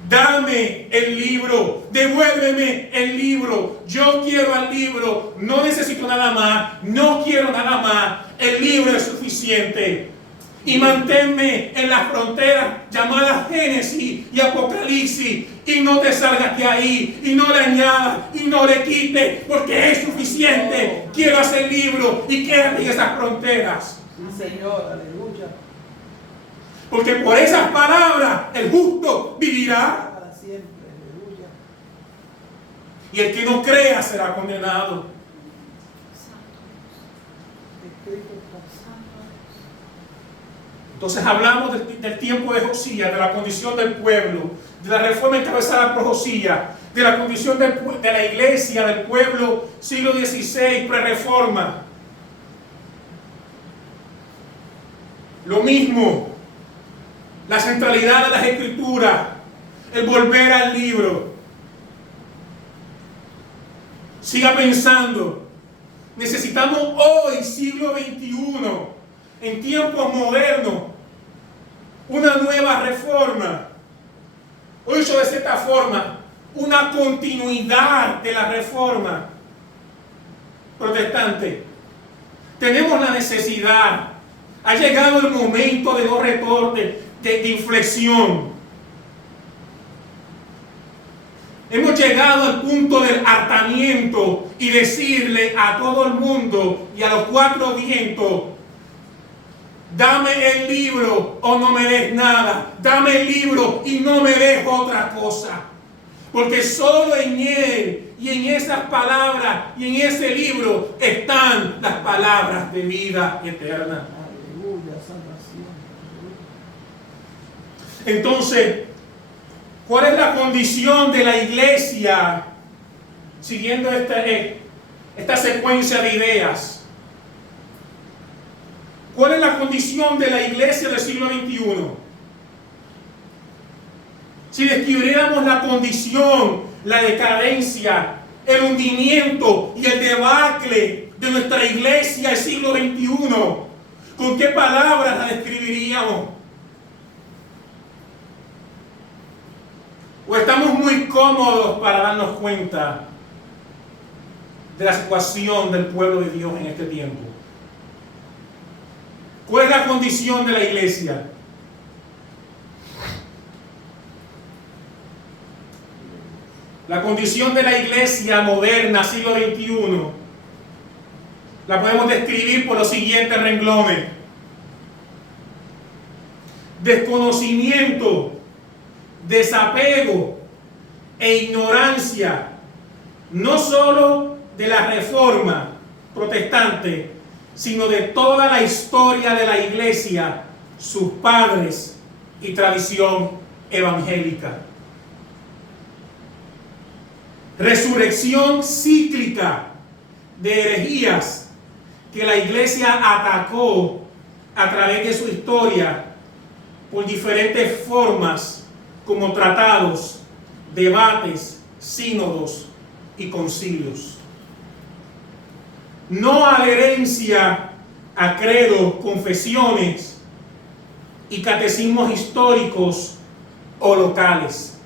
dame el libro, devuélveme el libro, yo quiero el libro, no necesito nada más, no quiero nada más, el libro es suficiente. Y manténme en las fronteras llamadas Génesis y Apocalipsis, y no te salgas de ahí, y no le añadas, y no le quites, porque es suficiente. Quiero hacer libro y quédate en esas fronteras. Sí, Señor, aleluya. Porque por esas palabras el justo vivirá, Para siempre, aleluya. y el que no crea será condenado. Escrito está. Entonces hablamos del tiempo de Josías, de la condición del pueblo, de la reforma encabezada por Josías, de la condición de la iglesia, del pueblo, siglo XVI, pre-reforma. Lo mismo, la centralidad de las Escrituras, el volver al libro. Siga pensando, necesitamos hoy, siglo XXI, en tiempos modernos, una nueva reforma, o dicho de cierta forma, una continuidad de la reforma protestante. Tenemos la necesidad, ha llegado el momento de no retorno, de inflexión. Hemos llegado al punto del hartamiento y decirle a todo el mundo y a los cuatro vientos: dame el libro o no me des nada. Dame el libro y no me des otra cosa. Porque solo en él y en esas palabras y en ese libro están las palabras de vida eterna. Aleluya, salvación. Entonces, ¿cuál es la condición de la iglesia? Siguiendo esta secuencia de ideas. ¿Cuál es la condición de la iglesia del siglo XXI? Si describiéramos la condición, la decadencia, el hundimiento y el debacle de nuestra iglesia del siglo XXI, ¿con qué palabras la describiríamos? ¿O estamos muy cómodos para darnos cuenta de la situación del pueblo de Dios en este tiempo? ¿Cuál es la condición de la iglesia? La condición de la iglesia moderna, siglo XXI, la podemos describir por los siguientes renglones: desconocimiento, desapego e ignorancia, no solo de la reforma protestante, sino de toda la historia de la iglesia, sus padres y tradición evangélica. Resurrección cíclica de herejías que la iglesia atacó a través de su historia por diferentes formas como tratados, debates, sínodos y concilios. No adherencia a credos, confesiones y catecismos históricos o locales.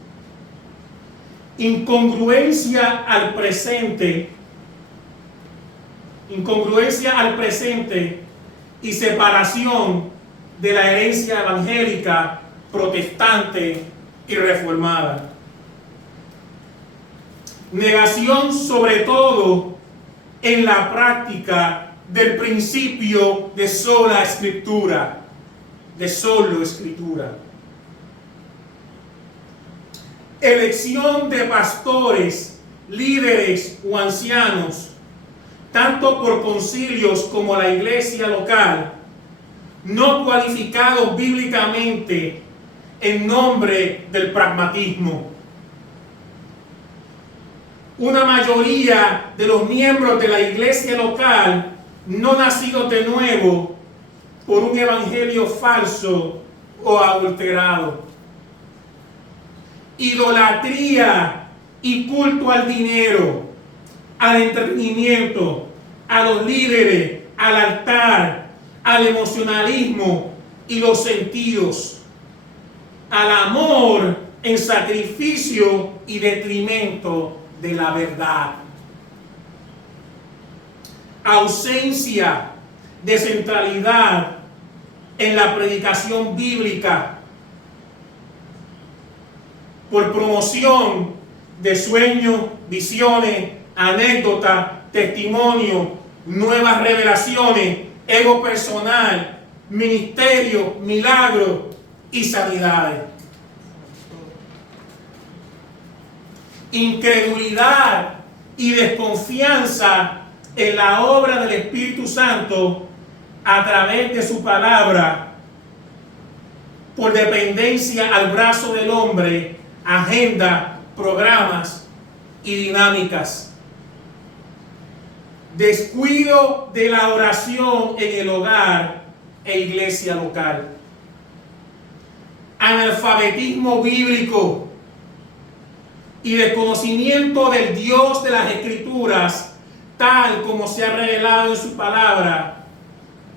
Incongruencia al presente y separación de la herencia evangélica, protestante y reformada. Negación sobre todo en la práctica del principio de sola escritura, de solo escritura. Elección de pastores, líderes o ancianos, tanto por concilios como la iglesia local, no cualificados bíblicamente en nombre del pragmatismo. Una mayoría de los miembros de la iglesia local no nacidos de nuevo por un evangelio falso o adulterado. Idolatría y culto al dinero, al entretenimiento, a los líderes, al altar, al emocionalismo y los sentidos, al amor en sacrificio y detrimento de la verdad. Ausencia de centralidad en la predicación bíblica por promoción de sueños, visiones, anécdotas, testimonios, nuevas revelaciones, ego personal, ministerio, milagros y sanidades. Incredulidad y desconfianza en la obra del Espíritu Santo a través de su palabra, por dependencia al brazo del hombre, agenda, programas y dinámicas. Descuido de la oración en el hogar e iglesia local. Analfabetismo bíblico y desconocimiento del Dios de las Escrituras, tal como se ha revelado en su palabra,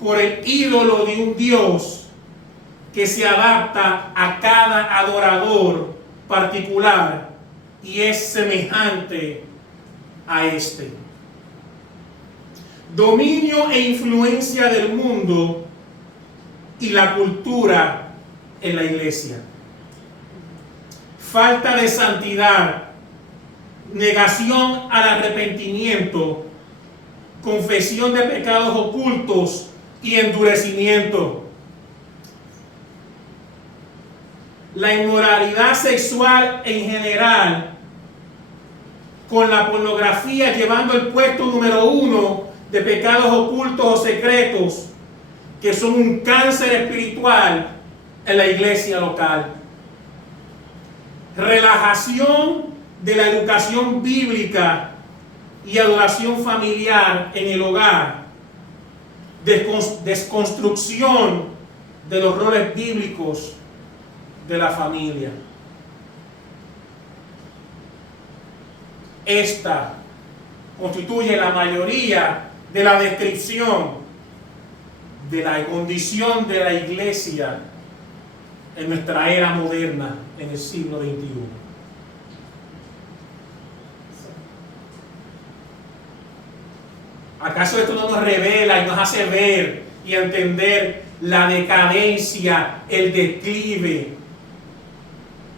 por el ídolo de un Dios que se adapta a cada adorador particular y es semejante a este. Dominio e influencia del mundo y la cultura en la iglesia. Falta de santidad, negación al arrepentimiento, confesión de pecados ocultos y endurecimiento. La inmoralidad sexual en general, con la pornografía llevando el puesto número 1 de pecados ocultos o secretos, que son un cáncer espiritual en la iglesia local. Relajación de la educación bíblica y adoración familiar en el hogar. Desconstrucción de los roles bíblicos de la familia. Esta constituye la mayoría de la descripción de la condición de la iglesia en nuestra era moderna, en el siglo XXI. ¿Acaso esto no nos revela y nos hace ver y entender la decadencia, el declive,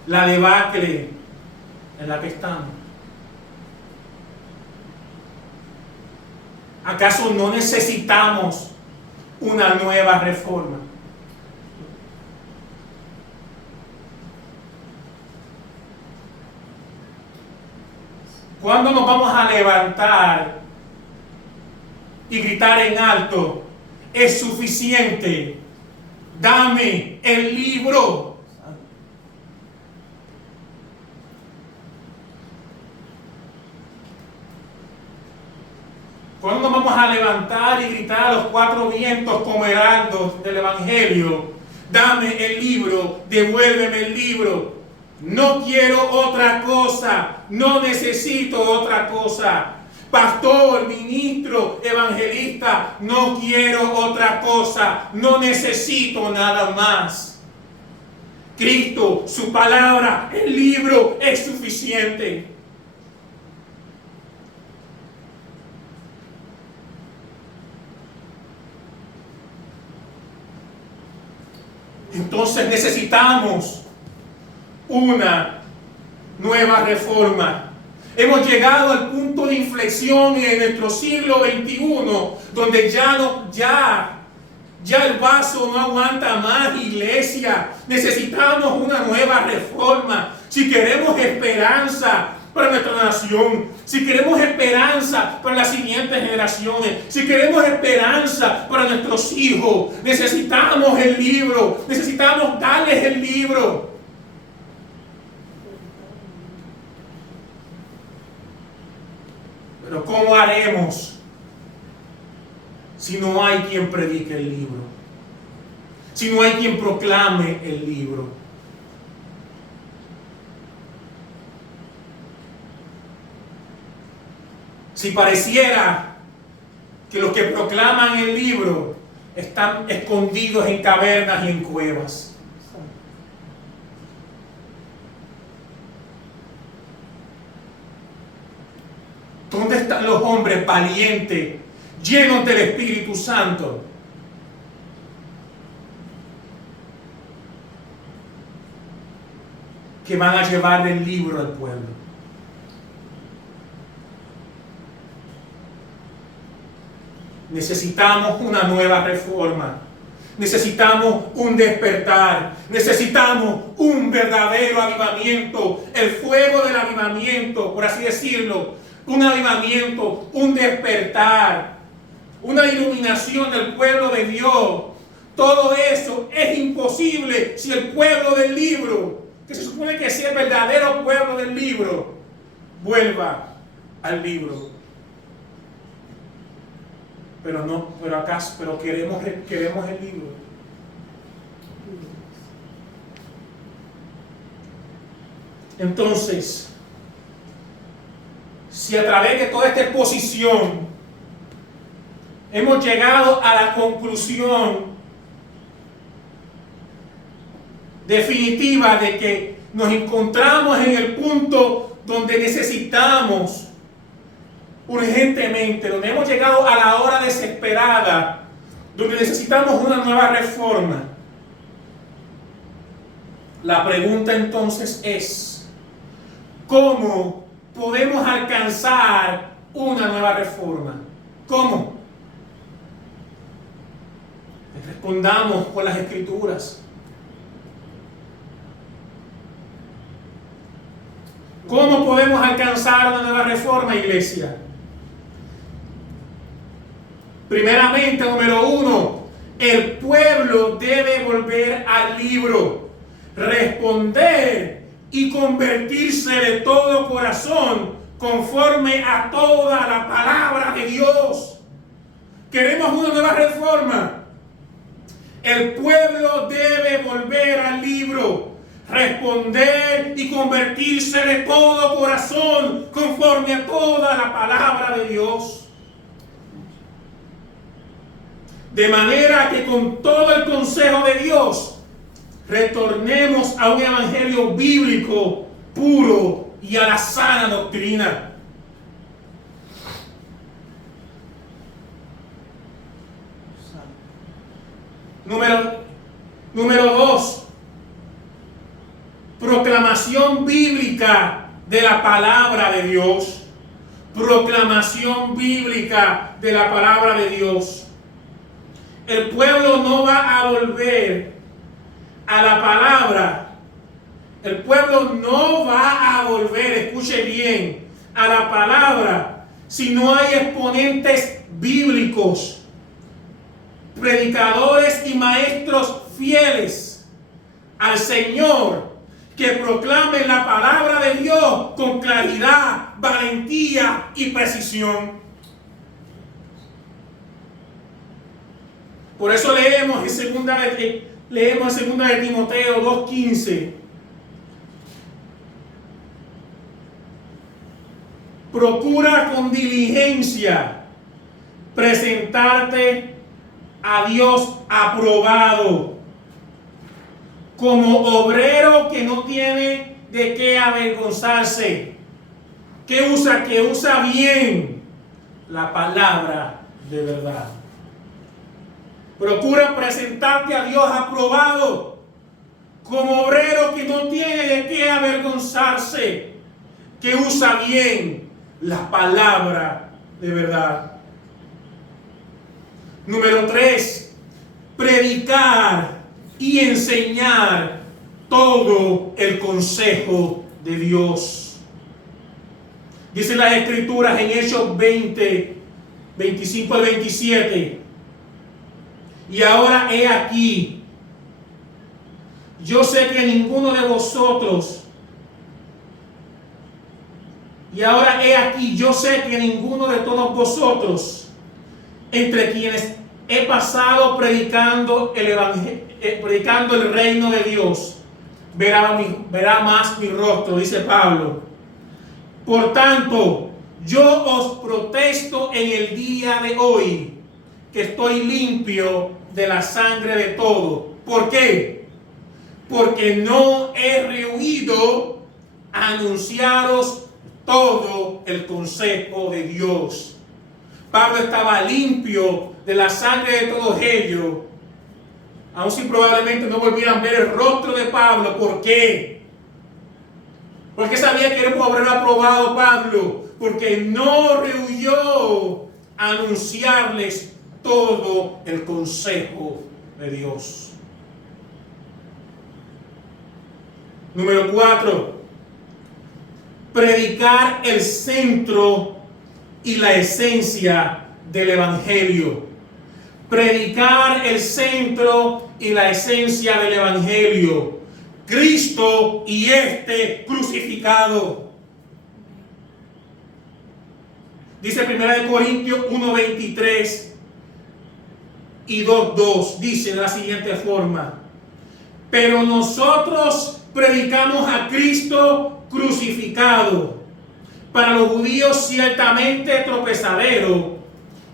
la debacle en la que estamos? ¿Acaso no necesitamos una nueva reforma? ¿Cuándo nos vamos a levantar y gritar en alto: es suficiente, dame el libro? ¿Cuándo nos vamos a levantar y gritar a los cuatro vientos como heraldos del Evangelio? Dame el libro, devuélveme el libro. No quiero otra cosa, no necesito otra cosa. Pastor, ministro, evangelista, no quiero otra cosa, no necesito nada más. Cristo, su palabra, el libro es suficiente. Entonces necesitamos una nueva reforma. Hemos llegado al punto de inflexión en nuestro siglo XXI, donde ya el vaso no aguanta más, iglesia. Necesitamos una nueva reforma. Si queremos esperanza para nuestra nación, si queremos esperanza para las siguientes generaciones, si queremos esperanza para nuestros hijos, necesitamos el libro, necesitamos darles el libro. Pero ¿cómo haremos si no hay quien predique el libro? Si no hay quien proclame el libro. Si pareciera que los que proclaman el libro están escondidos en cavernas y en cuevas. ¿Dónde están los hombres valientes, llenos del Espíritu Santo? Que van a llevar el libro al pueblo. Necesitamos una nueva reforma. Necesitamos un despertar. Necesitamos un verdadero avivamiento. El fuego del avivamiento, por así decirlo. Un avivamiento, un despertar. Una iluminación del pueblo de Dios. Todo eso es imposible si el pueblo del libro, que se supone que es el verdadero pueblo del libro, vuelva al libro. Pero queremos el libro. Entonces, si a través de toda esta exposición hemos llegado a la conclusión definitiva de que nos encontramos en el punto donde necesitamos urgentemente, donde hemos llegado a la hora desesperada, donde necesitamos una nueva reforma. La pregunta entonces es, ¿cómo podemos alcanzar una nueva reforma? ¿Cómo? Respondamos con las Escrituras. ¿Cómo podemos alcanzar una nueva reforma, iglesia? Primeramente, número 1, el pueblo debe volver al libro, responder y convertirse de todo corazón conforme a toda la palabra de Dios. ¿Queremos una nueva reforma? El pueblo debe volver al libro, responder y convertirse de todo corazón conforme a toda la palabra de Dios. De manera que con todo el consejo de Dios retornemos a un evangelio bíblico puro y a la sana doctrina. Número 2. Proclamación bíblica de la palabra de Dios. Proclamación bíblica de la palabra de Dios. El pueblo no va a volver a la palabra. El pueblo no va a volver, escuche bien, a la palabra si no hay exponentes bíblicos, predicadores y maestros fieles al Señor, que proclamen la palabra de Dios con claridad, valentía y precisión. Por eso leemos en segunda de Timoteo 2:15. Procura con diligencia presentarte a Dios aprobado, como obrero que no tiene de qué avergonzarse, que usa bien la palabra de verdad. Procura presentarte a Dios aprobado, como obrero que no tiene de qué avergonzarse, que usa bien la palabra de verdad. Número 3, predicar y enseñar todo el consejo de Dios. Dice las Escrituras en Hechos 20, 25 al 27. Y ahora he aquí, yo sé que ninguno de vosotros, yo sé que ninguno de todos vosotros, entre quienes he pasado predicando el reino de Dios, verá más mi rostro, dice Pablo. Por tanto, yo os protesto en el día de hoy que estoy limpio de la sangre de todo. ¿Por qué? Porque no he rehuido a anunciaros todo el consejo de Dios. Pablo estaba limpio de la sangre de todos ellos, aun si probablemente no volvieran a ver el rostro de Pablo. ¿Por qué? Porque sabía que era un obrero aprobado Pablo, porque no rehuyó a anunciarles todo el consejo de Dios. Número 4, predicar el centro y la esencia del Evangelio. Predicar el centro y la esencia del Evangelio. Cristo y este crucificado. Dice 1 Corintios 1:23 y 2:2. Dice de la siguiente forma: pero nosotros predicamos a Cristo crucificado, para los judíos ciertamente tropezadero,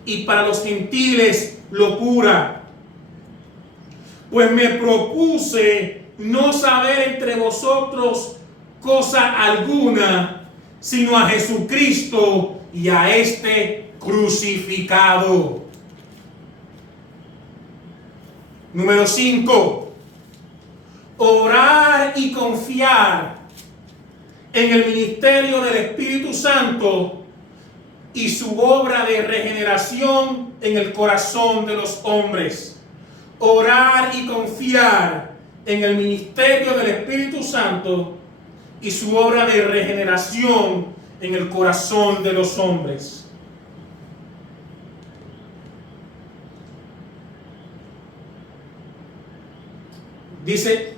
y para los gentiles locura. Pues me propuse no saber entre vosotros cosa alguna, sino a Jesucristo y a este crucificado. Número 5. Orar y confiar en el ministerio del Espíritu Santo y su obra de regeneración en el corazón de los hombres. Orar y confiar en el ministerio del Espíritu Santo y su obra de regeneración en el corazón de los hombres. Dice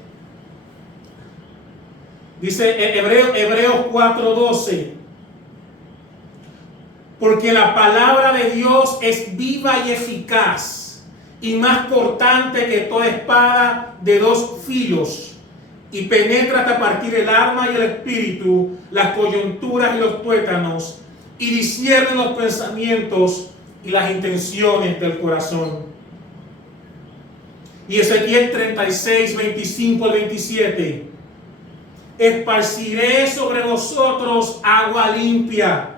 Hebreos 4:12, porque la palabra de Dios es viva y eficaz y más cortante que toda espada de dos filos, y penetra hasta partir el alma y el espíritu, las coyunturas y los tuétanos, y discierne los pensamientos y las intenciones del corazón. Y Ezequiel 36, 25 al 27. Esparciré sobre vosotros agua limpia,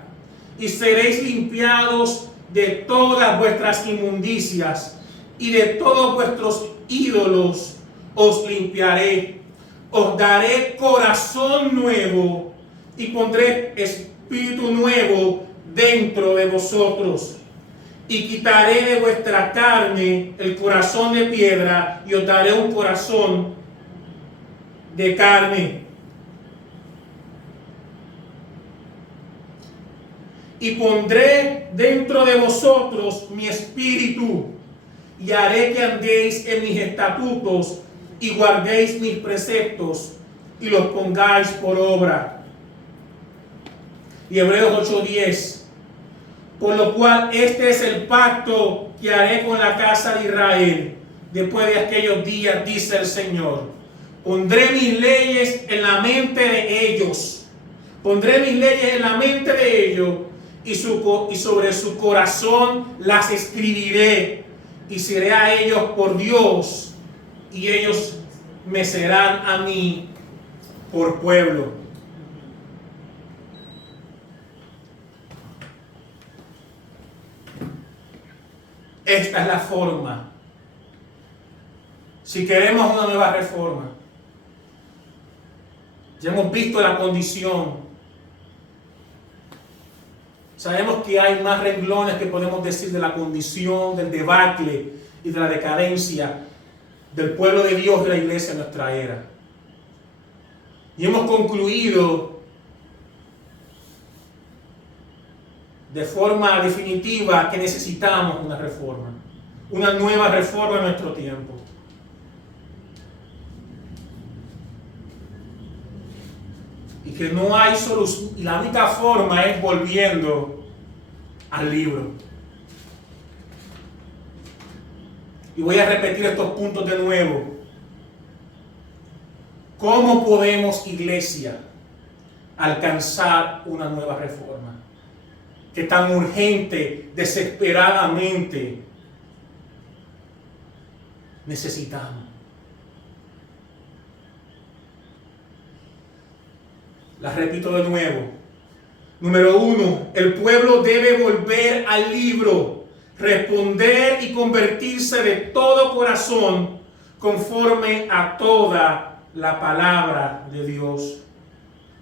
y seréis limpiados de todas vuestras inmundicias, y de todos vuestros ídolos os limpiaré. Os daré corazón nuevo, y pondré espíritu nuevo dentro de vosotros. Y quitaré de vuestra carne el corazón de piedra, y os daré un corazón de carne. Y pondré dentro de vosotros mi espíritu, y haré que andéis en mis estatutos, y guardéis mis preceptos, y los pongáis por obra. Y Hebreos 8:10. Por lo cual este es el pacto que haré con la casa de Israel después de aquellos días, dice el Señor. Pondré mis leyes en la mente de ellos. Pondré mis leyes en la mente de ellos y sobre su corazón las escribiré y seré a ellos por Dios y ellos me serán a mí por pueblo. Esta es la forma. Si queremos una nueva reforma, ya hemos visto la condición. Sabemos que hay más renglones que podemos decir de la condición, del debacle y de la decadencia del pueblo de Dios y la iglesia en nuestra era. Y hemos concluido de forma definitiva que necesitamos una reforma, una nueva reforma en nuestro tiempo. Y que no hay solución, y la única forma es volviendo al libro. Y voy a repetir estos puntos de nuevo. ¿Cómo podemos, iglesia, alcanzar una nueva reforma que tan urgente, desesperadamente necesitamos? Las repito de nuevo. Número 1, el pueblo debe volver al libro, responder y convertirse de todo corazón conforme a toda la palabra de Dios.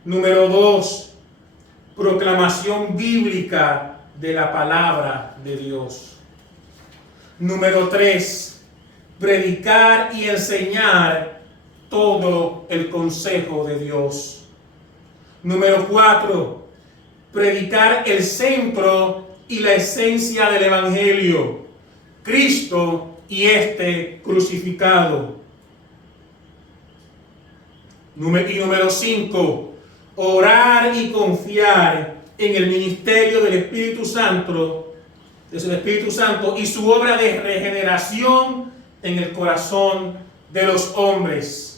Número 2, proclamación bíblica de la palabra de Dios. Número 3, predicar y enseñar todo el consejo de Dios. Número 4, predicar el centro y la esencia del Evangelio, Cristo y este crucificado. Y número 5, orar y confiar en el ministerio del Espíritu Santo, y su obra de regeneración en el corazón de los hombres.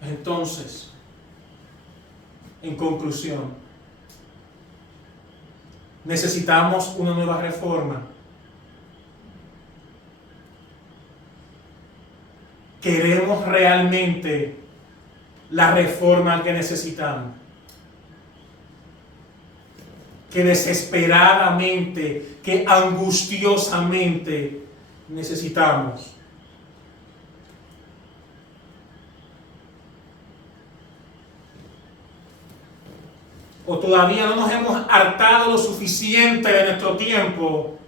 Entonces, en conclusión, necesitamos una nueva reforma. ¿Queremos realmente la reforma que necesitamos? Que desesperadamente, que angustiosamente necesitamos. O todavía no nos hemos hartado lo suficiente de nuestro tiempo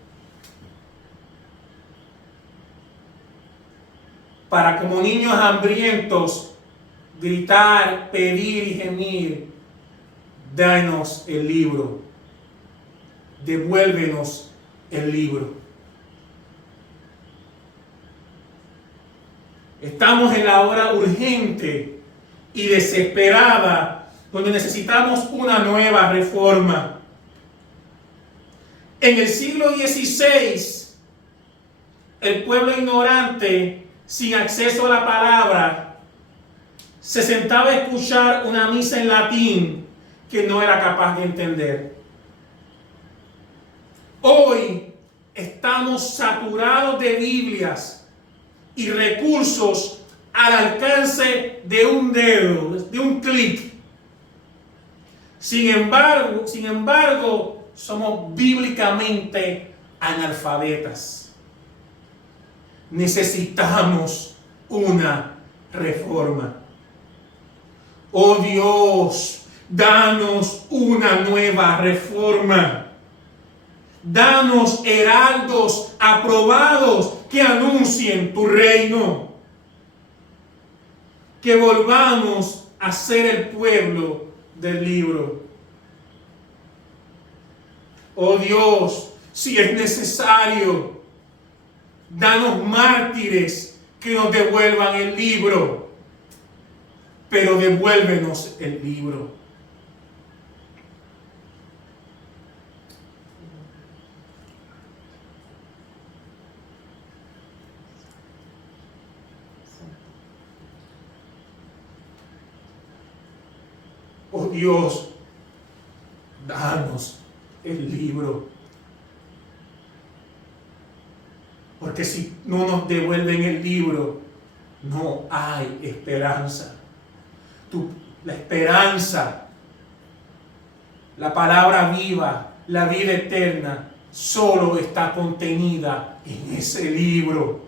para, como niños hambrientos, gritar, pedir y gemir: danos el libro, devuélvenos el libro. Estamos en la hora urgente y desesperada donde necesitamos una nueva reforma. En el siglo XVI, el pueblo ignorante, sin acceso a la palabra, se sentaba a escuchar una misa en latín que no era capaz de entender. Hoy estamos saturados de Biblias y recursos al alcance de un dedo, de un clic. Sin embargo, somos bíblicamente analfabetas. Necesitamos una reforma. Oh Dios, danos una nueva reforma. Danos heraldos aprobados que anuncien tu reino. Que volvamos a ser el pueblo del libro. Oh Dios, si es necesario, danos mártires que nos devuelvan el libro, pero devuélvenos el libro. Oh Dios, danos el libro. Porque si no nos devuelven el libro, no hay esperanza. La esperanza, la palabra viva, la vida eterna, solo está contenida en ese libro.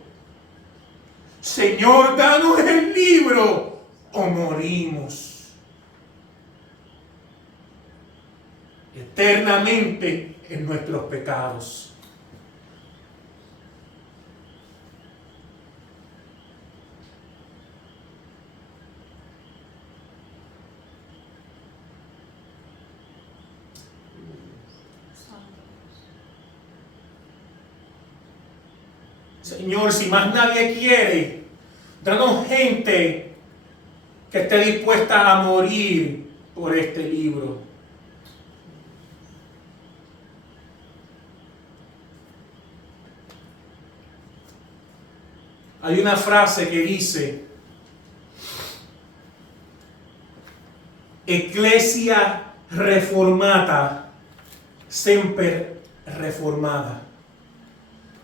Señor, danos el libro o morimos eternamente en nuestros pecados. Señor, si más nadie quiere, danos gente que esté dispuesta a morir por este libro. Hay una frase que dice: Ecclesia reformata, semper reformada.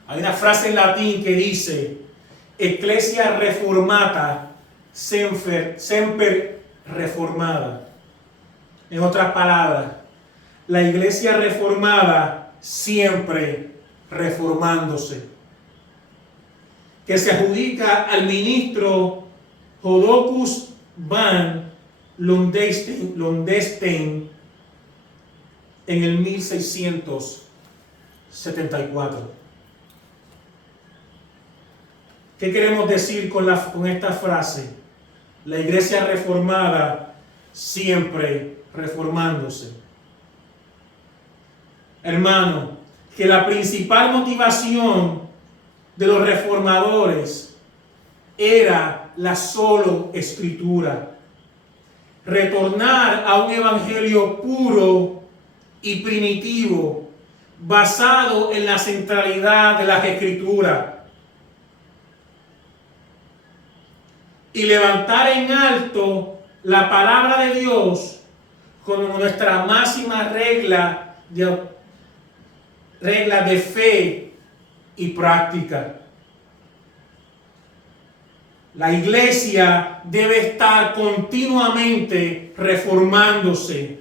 Hay una frase en latín que dice: Ecclesia reformata, semper reformada. En otras palabras, la iglesia reformada siempre reformándose, que se adjudica al ministro Jodocus van Londestein en el 1674. ¿Qué queremos decir con esta frase? La iglesia reformada siempre reformándose. Hermano, que la principal motivación de los reformadores era la solo escritura. Retornar a un evangelio puro y primitivo, basado en la centralidad de las escrituras. Y levantar en alto la palabra de Dios como nuestra máxima regla de fe y práctica. La iglesia debe estar continuamente reformándose,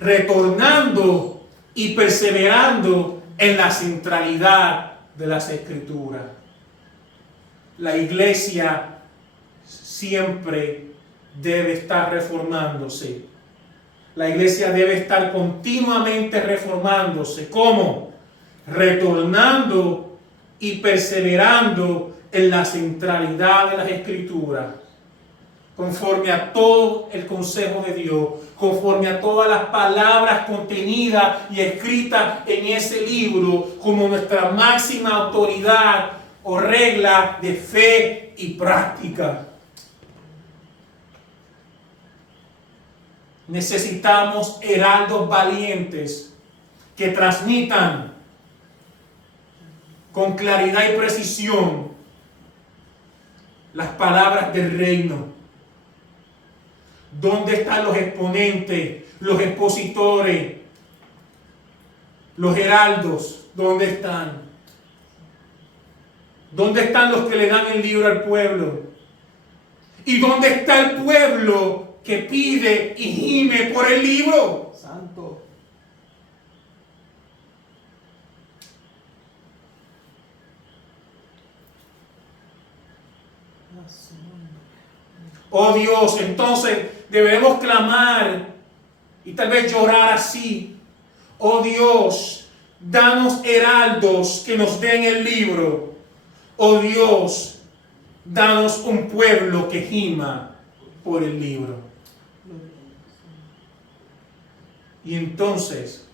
retornando y perseverando en la centralidad de las Escrituras. La iglesia siempre debe estar reformándose. La iglesia debe estar continuamente reformándose. ¿Cómo? Retornando y perseverando en la centralidad de las Escrituras, conforme a todo el consejo de Dios, conforme a todas las palabras contenidas y escritas en ese libro, como nuestra máxima autoridad o regla de fe y práctica. Necesitamos heraldos valientes que transmitan con claridad y precisión las palabras del reino. ¿Dónde están los exponentes, los expositores, los heraldos? ¿Dónde están? ¿Dónde están los que le dan el libro al pueblo? ¿Y dónde está el pueblo que pide y gime por el libro? Santo. Oh Dios, entonces debemos clamar y tal vez llorar así. Oh Dios, danos heraldos que nos den el libro. Oh Dios, danos un pueblo que gima por el libro. Y entonces,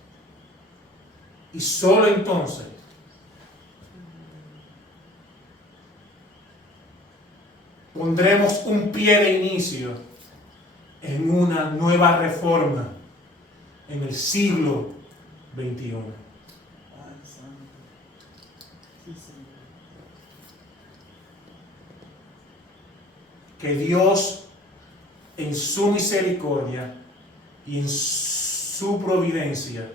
y solo entonces, pondremos un pie de inicio en una nueva reforma en el siglo XXI. Ay, santo. Sí, Señor. Que Dios, en su misericordia, y en su providencia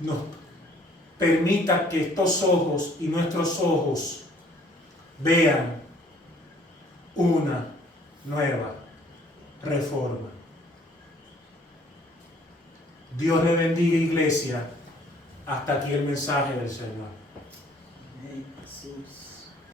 nos permita que estos ojos y nuestros ojos vean una nueva reforma. Dios le bendiga, iglesia. Hasta aquí el mensaje del Señor. Amén, Jesús.